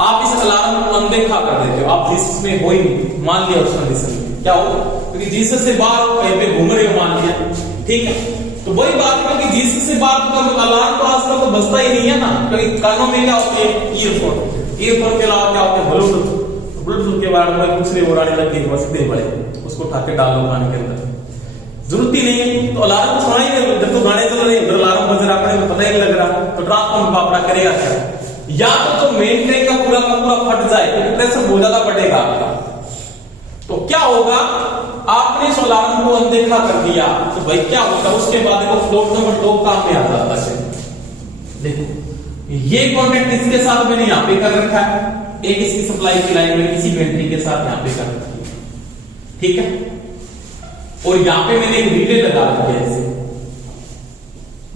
आप इस अलार्म को अनदेखा कर देते हो, आप जीसस में हो ही नहीं, मान लिया उस कंडीशन में क्या हो, क्योंकि जीसस से बाहर हो, कहीं पे घूम रहे हो, मान लिया, ठीक है। तो वही बात है कि जीसस से बाहर का अलार्म तो आजकल तो बजता ही नहीं है ना, क्योंकि कानों में क्या होते हैं, ईयरफोन। ईयरफोन के अलावा क्या होते हैं, ब्लूटूथ। ब्लूटूथ के बारे में कुछ नहीं उड़ाने लग गई, बस दे बड़े उसको उठा के डाल लो कान के अंदर, जरूरत ही नहीं है। तो अलार्म सुना ही नहीं, जब तो गाने चल रहे हैं, अलार्म बज रहा है, पता ही नहीं लग रहा, तो ट्रांसफार्मर अपना करेगा क्या। या तो मेन टैंक का पूरा फट जाए, क्योंकि प्रेशर बहुत ज्यादा बढ़ेगा आपका। तो क्या होगा, आपने इस अलार्म को अनदेखा कर दिया, तो भाई क्या होगा, उसके बाद देखो फ्लोट नंबर 2 काम में आ जाता है। देखो ये कॉन्टेक्ट इसके साथ मैंने यहां पे कर रखा है, एक इसकी सप्लाई की लाइन में किसी बैटरी के साथ यहां पे कर रखी है, ठीक है। और यहां पे मैंने एक रिले लगा रखी है ऐसे,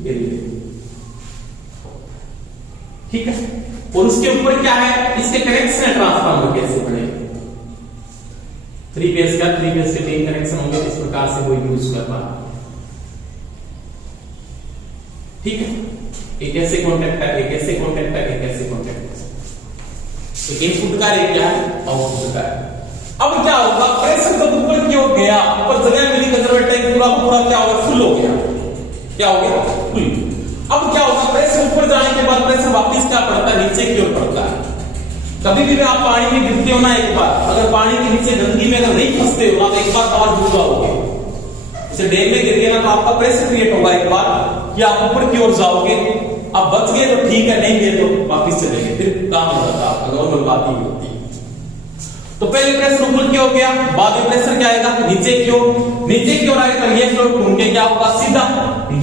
ये रिले, ठीक है। और उसके ऊपर क्या है, इसके कनेक्शन है ट्रांसफार्मर कैसे बनेगा, 3 फेज का 3 फेज के 3 कनेक्शन होंगे, इस प्रकार से वो यूज कर पा। ठीक है, एक ऐसे कॉन्टेक्ट है, एक ऐसे कॉन्टेक्ट है, एक ऐसे कॉन्टेक्ट है। एक इनपुट का एक क्या है, आउटपुट का है। अब क्या होगा, प्रेशर जब ऊपर की ओर गया, ऊपर जगह मिली, कंजर्वेटर टैंक पूरा पूरा क्या होगा, फुल हो गया। क्या हो गया, फुल। अब क्या होगा, प्रेशर ऊपर जाने के बाद प्रेशर वापस क्या पड़ता है, नीचे की ओर पड़ता है। कभी भी आप पानी में गिरते हो ना, एक बार अगर पानी के नीचे गंदगी में अगर नहीं फंसते हो आप एक बार और डूब जाओगे। जैसे डैम में गिर गए ना तो आपका प्रेशर क्रिएट होगा एक बार कि आप ऊपर की ओर जाओगे। अब बच गए तो ठीक है, नहीं गए तो वापस चलेंगे, फिर काम हो जाता है, नॉर्मल बात ही होती है। तो पहले प्रेशर ऊपर की ओर गया, बाद में प्रेशर क्या आएगा, नीचे की ओर। नीचे की ओर आएगा तो ये फ्लो घूम के क्या होगा, सीधा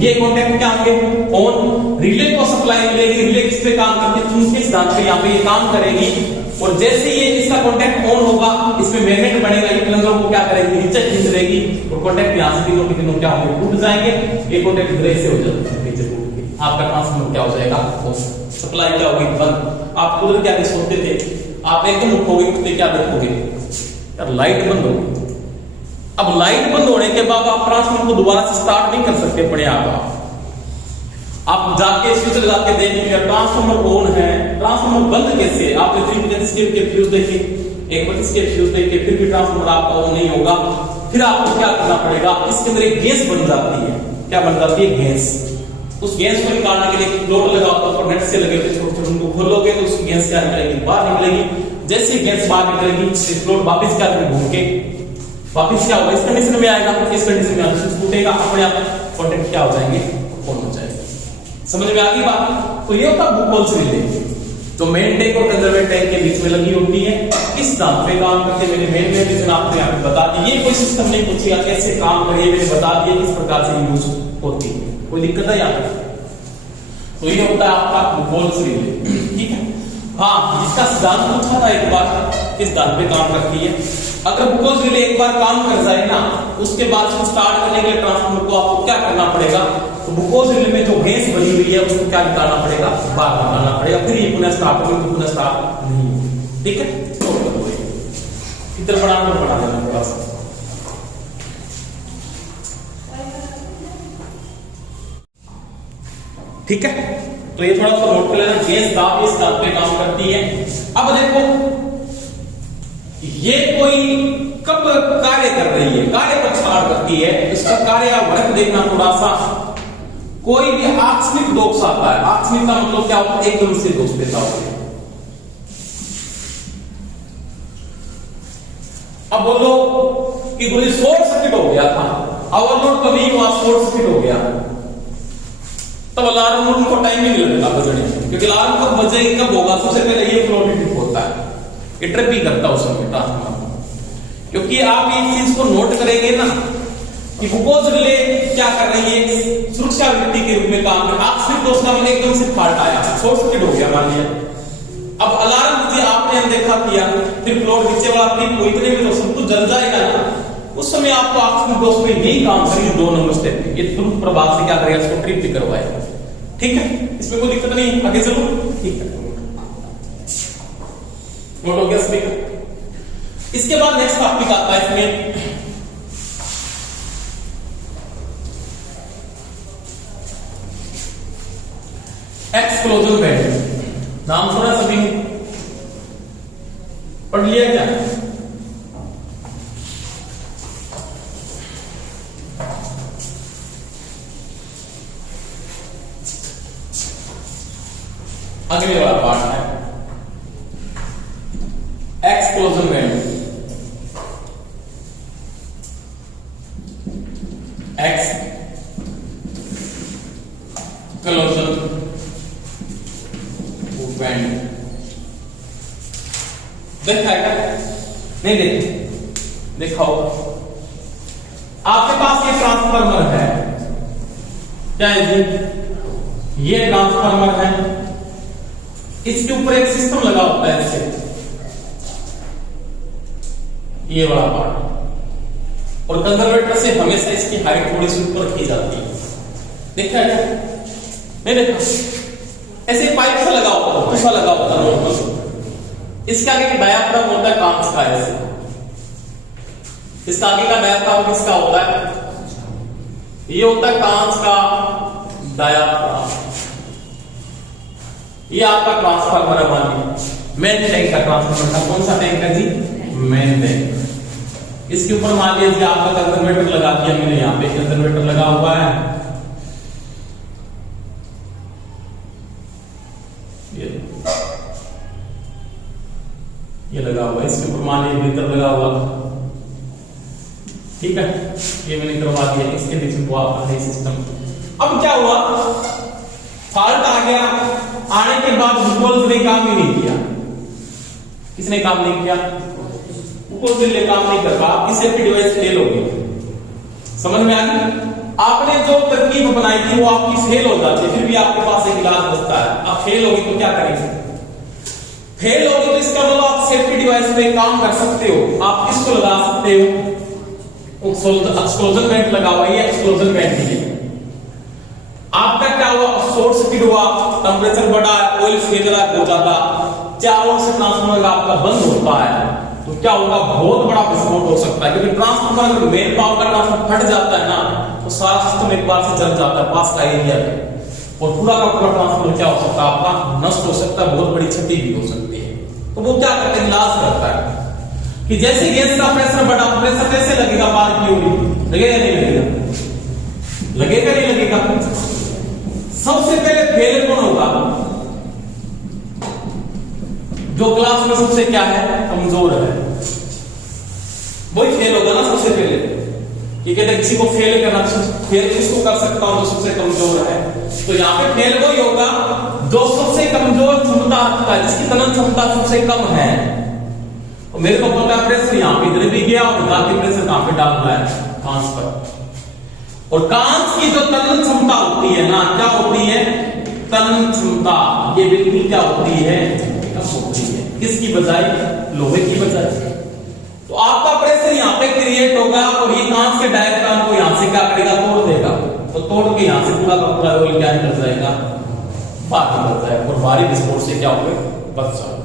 ये कॉन्टेक्ट क्या होंगे, ऑन। रिले को सप्लाई मिलेगी, रिले किस पे काम करती है, चुंबकीय सिद्धांत पे यहाँ पे ये काम करेगी। और जैसे ये इसका कॉन्टेक्ट ऑन होगा, इसमें मैग्नेट बनेगा, ये प्लंजर को क्या करेगी, नीचे खींच लेगी और कॉन्टेक्ट यहां से तीनों के तीनों क्या होंगे, टूट जाएंगे। ये कॉन्टेक्ट इधर से हो जाएगा, नीचे टूट के आपका ट्रांसफार्मर क्या हो जाएगा, सप्लाई क्या होगी, बंद। आप उधर क्या सोचते थे, आप एकदम उठोगे तो क्या देखोगे यार, लाइट बंद होगी। अब लाइट बंद होने के बाद आप ट्रांसफार्मर को दोबारा से स्टार्ट नहीं कर सकते पड़े आप जाके स्विच लगा के देखिए ट्रांसफार्मर ऑन है, ट्रांसफार्मर बंद कैसे। आपने 335 के फ्यूज देखे, 132 के फ्यूज देखे, फिर भी ट्रांसफार्मर आपका ऑन नहीं होगा। फिर आपको क्या करना पड़ेगा, इसके अंदर एक गैस बन जाती है। क्या बन जाती है, गैस। उस गैस को निकालने के लिए फ्लोट लगा होता है, नेट से लगे हुए छोटे छोटे, उनको खोलोगे तो उस गैस क्या निकलेगी, बाहर निकलेगी। जैसे गैस बाहर निकलेगी फ्लोट वापस क्या घूम के वापस क्या होगा, इस कंडीशन में आएगा। इस कंडीशन में स्विच टूटेगा, अपने आप कॉन्टेक्ट क्या हो जाएंगे, ऑन हो जाएंगे। समझ में आ गई बात। तो ये होता है बुकोल्स रिले, तो मेन टैंक और कंजर्वेटर टैंक के बीच में लगी होती है। किस दांत पे काम करते हैं, मैंने मेन रीजन आपको यहाँ पे बता दी। ये कोई सिस्टम नहीं पूछेगा कैसे काम करिए, मैंने बता दिया किस प्रकार से यूज होती है, कोई दिक्कत है यहाँ पे। तो ये होता है आपका बुकोल्स रिले, ठीक है। हाँ, इसका सिद्धांत पूछा था एक बार, किस दांत पे काम करती है। अगर बुकोल्स रिले एक बार काम कर जाए ना, उसके बाद उसको स्टार्ट करने के लिए ट्रांसफार्मर को आपको क्या करना पड़ेगा, तो बुकोल्स रिले में जो गैस बनी हुई है उसको क्या निकालना पड़ेगा, बाहर निकालना पड़ेगा। फिर ये पुनः स्टार्ट होगा, पुनः स्टार्ट नहीं होगा, ठीक है। इधर बढ़ा देना थोड़ा सा। ठीक है, तो ये थोड़ा सा नोट कर लेना, गैस दाब इस दाब पे काम करती है। अब देखो ये कोई कब कार्य कर रही है, कार्य प्रचार करती है, इसका कार्य वर्क देखना थोड़ा सा। कोई भी आकस्मिक दोष आता है, आकस्मिक का मतलब क्या होता है, एकदम से दोष देता होता है। अब बोलो कि कोई शॉर्ट सर्किट हो गया था, ओवरलोड कभी हुआ, शॉर्ट सर्किट हो गया, तब अलार्म उनको टाइम ही नहीं लगेगा बजने, क्योंकि अलार्म कब बजेगी, कब होगा, सबसे पहले ये फ्लोट ट्रिप होता है, ये ट्रिप ही करता है उस समय ट्रांसफार्मर। क्योंकि आप ये चीज को नोट करेंगे ना कि बुकोल्स रिले क्या कर रही है, सुरक्षा वृत्ति के रूप में काम कर। आप सिर्फ दोस्तों में एकदम से फाल्ट आया, शॉर्ट सर्किट हो गया मान लिया, अब अलार्म मुझे आपने अनदेखा किया, फिर फ्लोट नीचे वाला ट्रिप को, इतने में तो सब कुछ जल जाएगा ना। उस समय आपको आकस्मिक दोष में यही काम करेगी, 2 नंबर स्टेप में ये तुरंत प्रभाव से क्या करेगा, इसको ट्रिप भी करवाएगा। ठीक है, इसमें कोई दिक्कत नहीं, आगे चलो। ठीक है, नोट हो गया स्पीकर। इसके बाद नेक्स्ट टॉपिक आता है इसमें एक्सप्लोजन बेड। नाम सुना सभी ने, पढ़ लिया क्या? अगले वाला पार्ट है एक्सप्लोजन बेड। एक्सप्लोजन बेड देखा है क्या? नहीं देखा होगा। आपके पास ये ट्रांसफार्मर है, क्या है जी? ये ट्रांसफार्मर है, इसके ऊपर एक सिस्टम लगा होता है ऐसे, ये वाला पार्ट, और कंजर्वेटर से हमेशा इसकी हाइट थोड़ी सी ऊपर की जाती है। देखा है क्या? नहीं देखा? ऐसे पाइप सा लगा होता है, ऐसा लगा होता है नॉर्मल। इसके आगे का डायाफ्राम होता है कांच का, ऐसे इसका आगे का डायाफ्राम किसका होता है? ये होता है कांच का डायाफ्राम। ये आपका ट्रांसफार्मर है, मानिए मेन टैंक का ट्रांसफार्मर था। कौन सा टैंक है जी? Main tank. इसके ऊपर मान लीजिए आपका कंजर्वेटर लगा दिया मैंने, यहाँ पे कंजर्वेटर लगा हुआ है, ये लगा हुआ है। इसके ऊपर मान लीजिए मीटर लगा हुआ, ठीक है, ये मैंने करवा दिया। इसके नीचे वो आपका है सिस्टम। अब क्या हुआ, फॉल्ट आ गया, आने के बाद बुकोल्स ने काम ही नहीं किया। किसने काम नहीं किया? बुकोल्स ने काम नहीं कर पाया, इससे आपकी डिवाइस फेल हो गई। समझ में आ गई? आपने जो तरकीब बनाई थी वो आपकी फेल हो जाती है, फिर भी आपके पास एक इलाज बचता है। अब फेल होगी तो क्या करेंगे? फेल होगी तो इसका मतलब आप सेफ्टी डिवाइस पे काम कर सकते हो। आप किसको लगा सकते हो? एक्सप्लोजन वेंट लगा हुआ है, एक्सप्लोजन वेंट है। आपका क्या हुआ? शॉर्ट सर्किट हुआ, टेंपरेचर बढ़ा है, ऑयल फेंक रहा है बहुत ज्यादा, चारों से ट्रांसफार्मर आपका बंद होता है, तो क्या होगा? बहुत बड़ा विस्फोट हो सकता है। क्योंकि ट्रांसफार्मर अगर मेन पावर का ट्रांसफार्मर फट जाता है ना, तो सारा सिस्टम एक बार से जल जाता है पास का एरिया में, और पूरा का पूरा ट्रांसफार्मर क्या हो सकता है? आपका नष्ट हो सकता है, बहुत बड़ी क्षति भी हो सकती है। तो वो क्या करता है? इलाज करता है कि जैसे गैस का प्रेशर बढ़ा, प्रेशर कैसे लगेगा? बाहर की ओर लगेगा नहीं लगेगा? लगेगा नहीं लगेगा? सबसे पहले फेल कौन होगा? जो क्लास में सबसे क्या है? कमजोर है, वही फेल होगा ना सबसे पहले। ये कहते किसी को फेल करना, फेल किसको कर सकता हूं? जो सबसे कमजोर है। तो यहाँ पे फेल वही होगा जो सबसे कमजोर क्षमता रखता है, जिसकी तनन क्षमता सबसे कम है। और मेरे को पता है प्रेशर यहाँ पे इधर भी गया और बाकी प्रेशर कहां पे डाल रहा है? कांच पर। और कांच की जो तनन क्षमता होती है ना, क्या होती है? तनन क्षमता ये बिल्कुल क्या होती है? कम होती है। किसकी बजाय? लोहे की बजाय। तो आपका प्रेशर यहाँ पे क्रिएट होगा और ये कांच के डायफ्राम को यहाँ से क्या करेगा? तोड़ देगा। तो तोड़ के यहाँ से पूरा का पूरा ऑयल क्या निकल जाएगा? बाहर निकल जाएगा, और भारी विस्फोट से क्या होगा? बच जाएगा।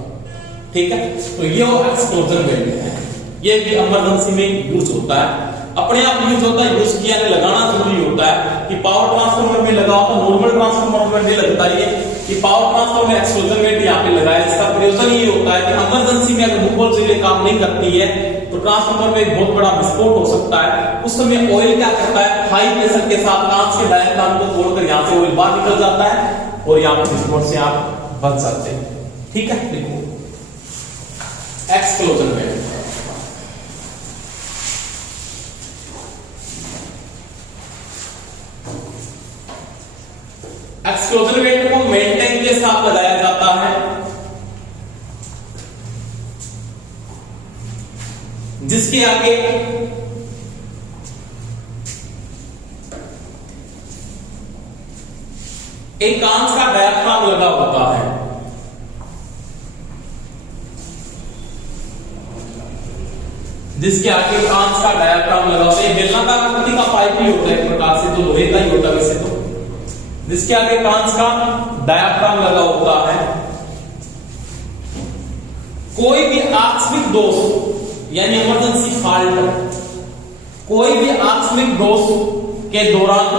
ठीक है, तो ये एक्सप्लोजन वेंट है। ये भी इमरजेंसी में यूज होता है, अपने आप यूज होता है, यूज किया नहीं, लगाना जरूरी होता है। कि पावर ट्रांसफार्मर में लगा तो नॉर्मल ट्रांसफार्मर में नहीं लगता है, कि पावर ट्रांसफार्मर में एक्सप्लोजन वेंट यहाँ पे लगाया। इसका प्रयोजन ये होता है कि इमरजेंसी में अगर बुकोल से काम नहीं करती है तो ट्रांसफार्मर में एक बहुत बड़ा विस्फोट हो सकता है। उस समय ऑयल क्या करता है? हाई प्रेशर के साथ कांच के डायफ्राम को तोड़कर यहाँ से ऑयल बाहर निकल जाता है और यहाँ पे विस्फोट से आप बच सकते हैं। ठीक है, देखो एक्सप्लोजन वेंट। एक्सप्लोजन वेंट को मेन टैंक के साथ लगाया जाता है, जिसके आगे एक कांच का डायफ्राम लगा होता है। जिसके आगे कांच का डायफ्राम लगा होता है। बेलनाकार आकृति का पाइप ही होता है एक प्रकार से, जो लोहे का ही होता है वैसे तो। जिसके आगे कांच का डायफ्राम लगा होता है। कोई भी आकस्मिक दोष यानी इमरजेंसी फॉल्ट, कोई भी आकस्मिक दोष के दौरान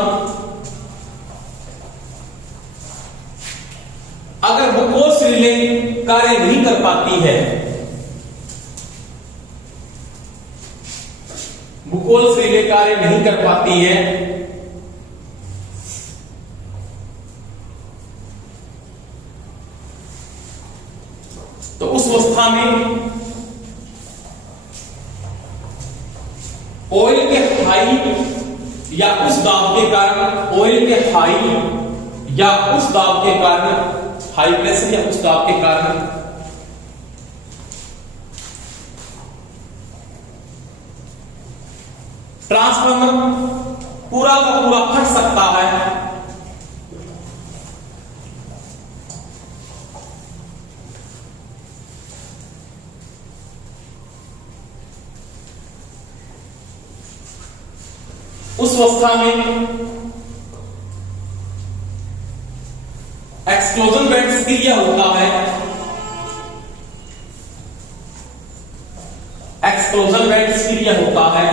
अगर बुकोल्स रिले कार्य नहीं कर पाती है, बुकोल्स रिले कार्य नहीं कर पाती है, तो उस अवस्था में ऑयल के हाई या उस दाब के कारण, ऑयल के हाई या उस दाब के कारण, हाई प्रेशर या उस दाब के कारण ट्रांसफार्मर पूरा का पूरा फट सकता है। उस अवस्था में एक्सप्लोजन वेंट क्रिया होता है। एक्सप्लोजन वेंट क्रिया होता है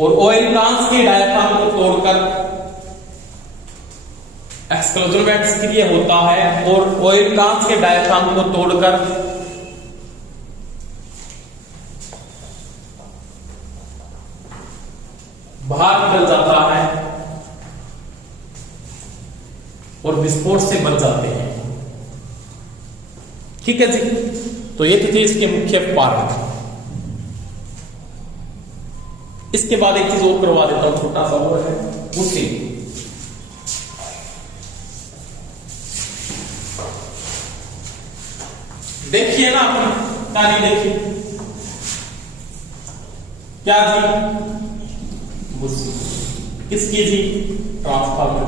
और ऑयल प्लांट्स के डायफ्राम को तोड़कर एक्सक्लूजन वेंट्स के लिए होता है, और ऑयल प्लांट्स के डायफ्राम को तोड़कर बाहर निकल जाता है और विस्फोट से बच जाते हैं। ठीक है जी, तो ये थे इसके मुख्य पार्ट। इसके बाद एक चीज और करवा देता हूं, छोटा सा वो है बुशिंग। देखिए ना अपनी तारीख, देखिए क्या जी, बुशिंग किसकी जी, ट्रांसफार्मर।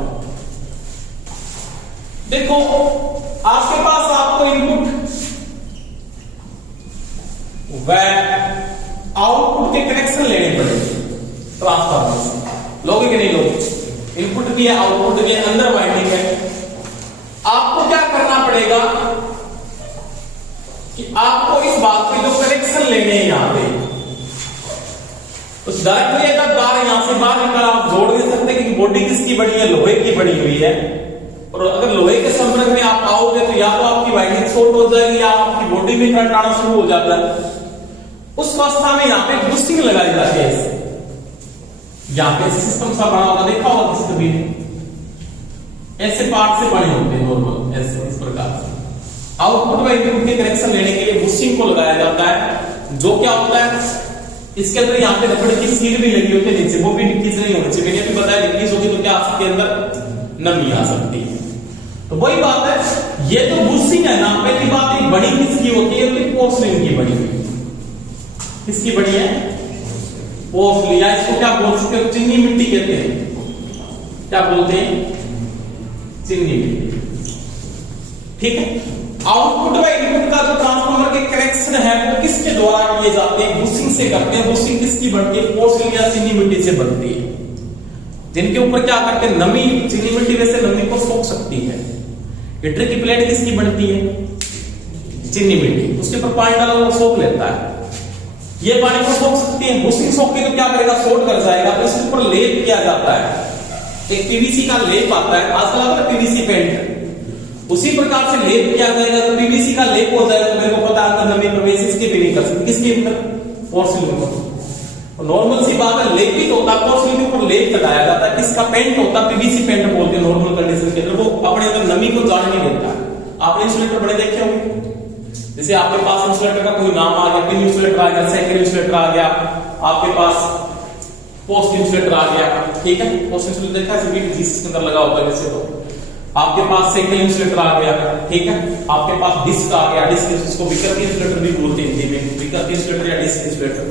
देखो आपके पास आपको इनपुट व आउटपुट के कनेक्शन लेने पड़ेंगे ट्रांसफार्मर से। लोगे कि नहीं लोगे? इनपुट भी है, आउटपुट भी है, अंदर वाइंडिंग है। आपको क्या करना पड़ेगा कि आपको इस बात के जो कनेक्शन लेने हैं यहां पे, उस डायरेक्टली अगर तार यहां से बाहर निकल आप जोड़ नहीं सकते, क्योंकि बॉडी किसकी बनी है, लोहे की बनी हुई है। और अगर लोहे के संपर्क में आप आओगे तो या तो आपकी वाइंडिंग शॉर्ट हो जाएगी या आपकी बॉडी में करंट आना शुरू हो जाता है। उस अवस्था में यहाँ पे बुशिंग लगाई जाती है। यहाँ पे सिस्टम सा बना होगा, देखा होगा किसी कभी ने, ऐसे पार्ट से बने होते हैं नॉर्मल, ऐसे इस प्रकार से। आउटपुट में इनपुट के कनेक्शन लेने के लिए बुशिंग को लगाया जाता है, जो क्या होता है इसके अंदर यहाँ पे रबड़ की सील भी लगी होती है नीचे, वो भी लीकेज नहीं होनी चाहिए। मैंने भी बताया लीकेज होगी तो क्या इसके अंदर नमी आ सकती है। तो वही बात है, ये तो बुशिंग है ना, पहली बात एक बड़ी किसकी होती है, तो पोर्सलिन की बनी हुई। किसकी बनी है? पोर्सलिन, या इसको क्या बोल सकते हो, चीनी मिट्टी कहते हैं। क्या बोलते हैं? चीनी मिट्टी। ठीक है। आउटपुट व इनपुट का जो ट्रांसफार्मर के कनेक्शन है वो किसके द्वारा किए जाते हैं? बुशिंग से करते हैं। बुशिंग किसकी बनती है? पोर्सलिन या चीनी मिट्टी से बनती है, जिनके ऊपर क्या करते हैं, नमी, चीनी मिट्टी वैसे नमी को सोख सकती है। हीटर की प्लेट किसकी बनती है? चीनी मिट्टी, उसके ऊपर पानी डाला वो सोख लेता है, ये पानी को सोख सकती है। बुशिंग सोख के तो क्या करेगा, शॉर्ट कर जाएगा, तो इसके ऊपर लेप किया जाता है, एक पीवीसी का लेप आता है, आजकल आता है पीवीसी पेंट, उसी प्रकार से लेप किया जाएगा। तो पीवीसी का लेप हो जाएगा तो मेरे को पता है नमी प्रवेश इसके भी नहीं कर सकती, किसके ऊपर? पोर्सलिन पर। नॉर्मल सी बात है, लेपित होता है, पोर्सलिन के ऊपर लेप लगाया जाता है, किसका पेंट होता है, पीवीसी पेंट बोलते हैं नॉर्मल कंडीशन के अंदर। वो अपने अंदर नमी को जाने नहीं देता। आपने इंसुलेटर बड़े देखे होंगे, जैसे आपके पास इंसुलेटर का कोई नाम आ गया, पिन इंसुलेटर आ गया, सेकेंड इंसुलेटर आ गया, आपके पास पोस्ट इंसुलेटर आ गया। ठीक है, पोस्ट इंसुलेटर देखा है, इसके अंदर लगा होता है वैसे तो। आपके पास सेकेंड इंसुलेटर आ गया, ठीक है, आपके पास डिस्क आ गया, डिस्क इसको विकर्ती इंसुलेटर भी बोलते हैं हिंदी में, विकर्ती इंसुलेटर या डिस्क इंसुलेटर।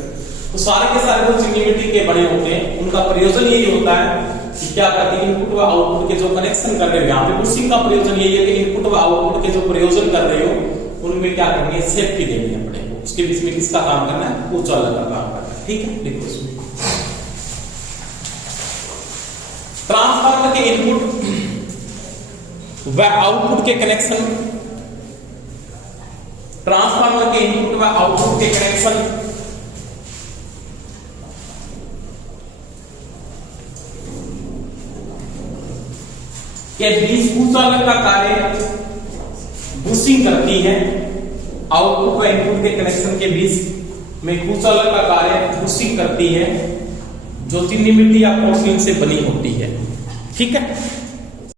तो सारे के सारे जो चीनी मिट्टी के बने होते हैं, उनका प्रयोजन यही होता है कि क्या करते हैं, इनपुट व आउटपुट के जो कनेक्शन कर रहे हो, यहाँ पे बुशिंग का प्रयोजन यही है कि इनपुट व आउटपुट के जो प्रयोजन कर रहे हो उनमें क्या करनी है, सेफ्टी देनी है अपने को, उसके बीच में किसका काम करना है, ऊंचा लगा काम करना है। ठीक है, देखो इसमें ट्रांसफार्मर के इनपुट व आउटपुट के कनेक्शन, ट्रांसफार्मर के इनपुट व आउटपुट के कनेक्शन के बीच कुचालक का कार्य बुशिंग करती है। आउटपुट व इनपुट के कनेक्शन के बीच में कुचालक का कार्य बुशिंग करती है, जो चीनी मिट्टी या पोर्सलिन से बनी होती है। ठीक है।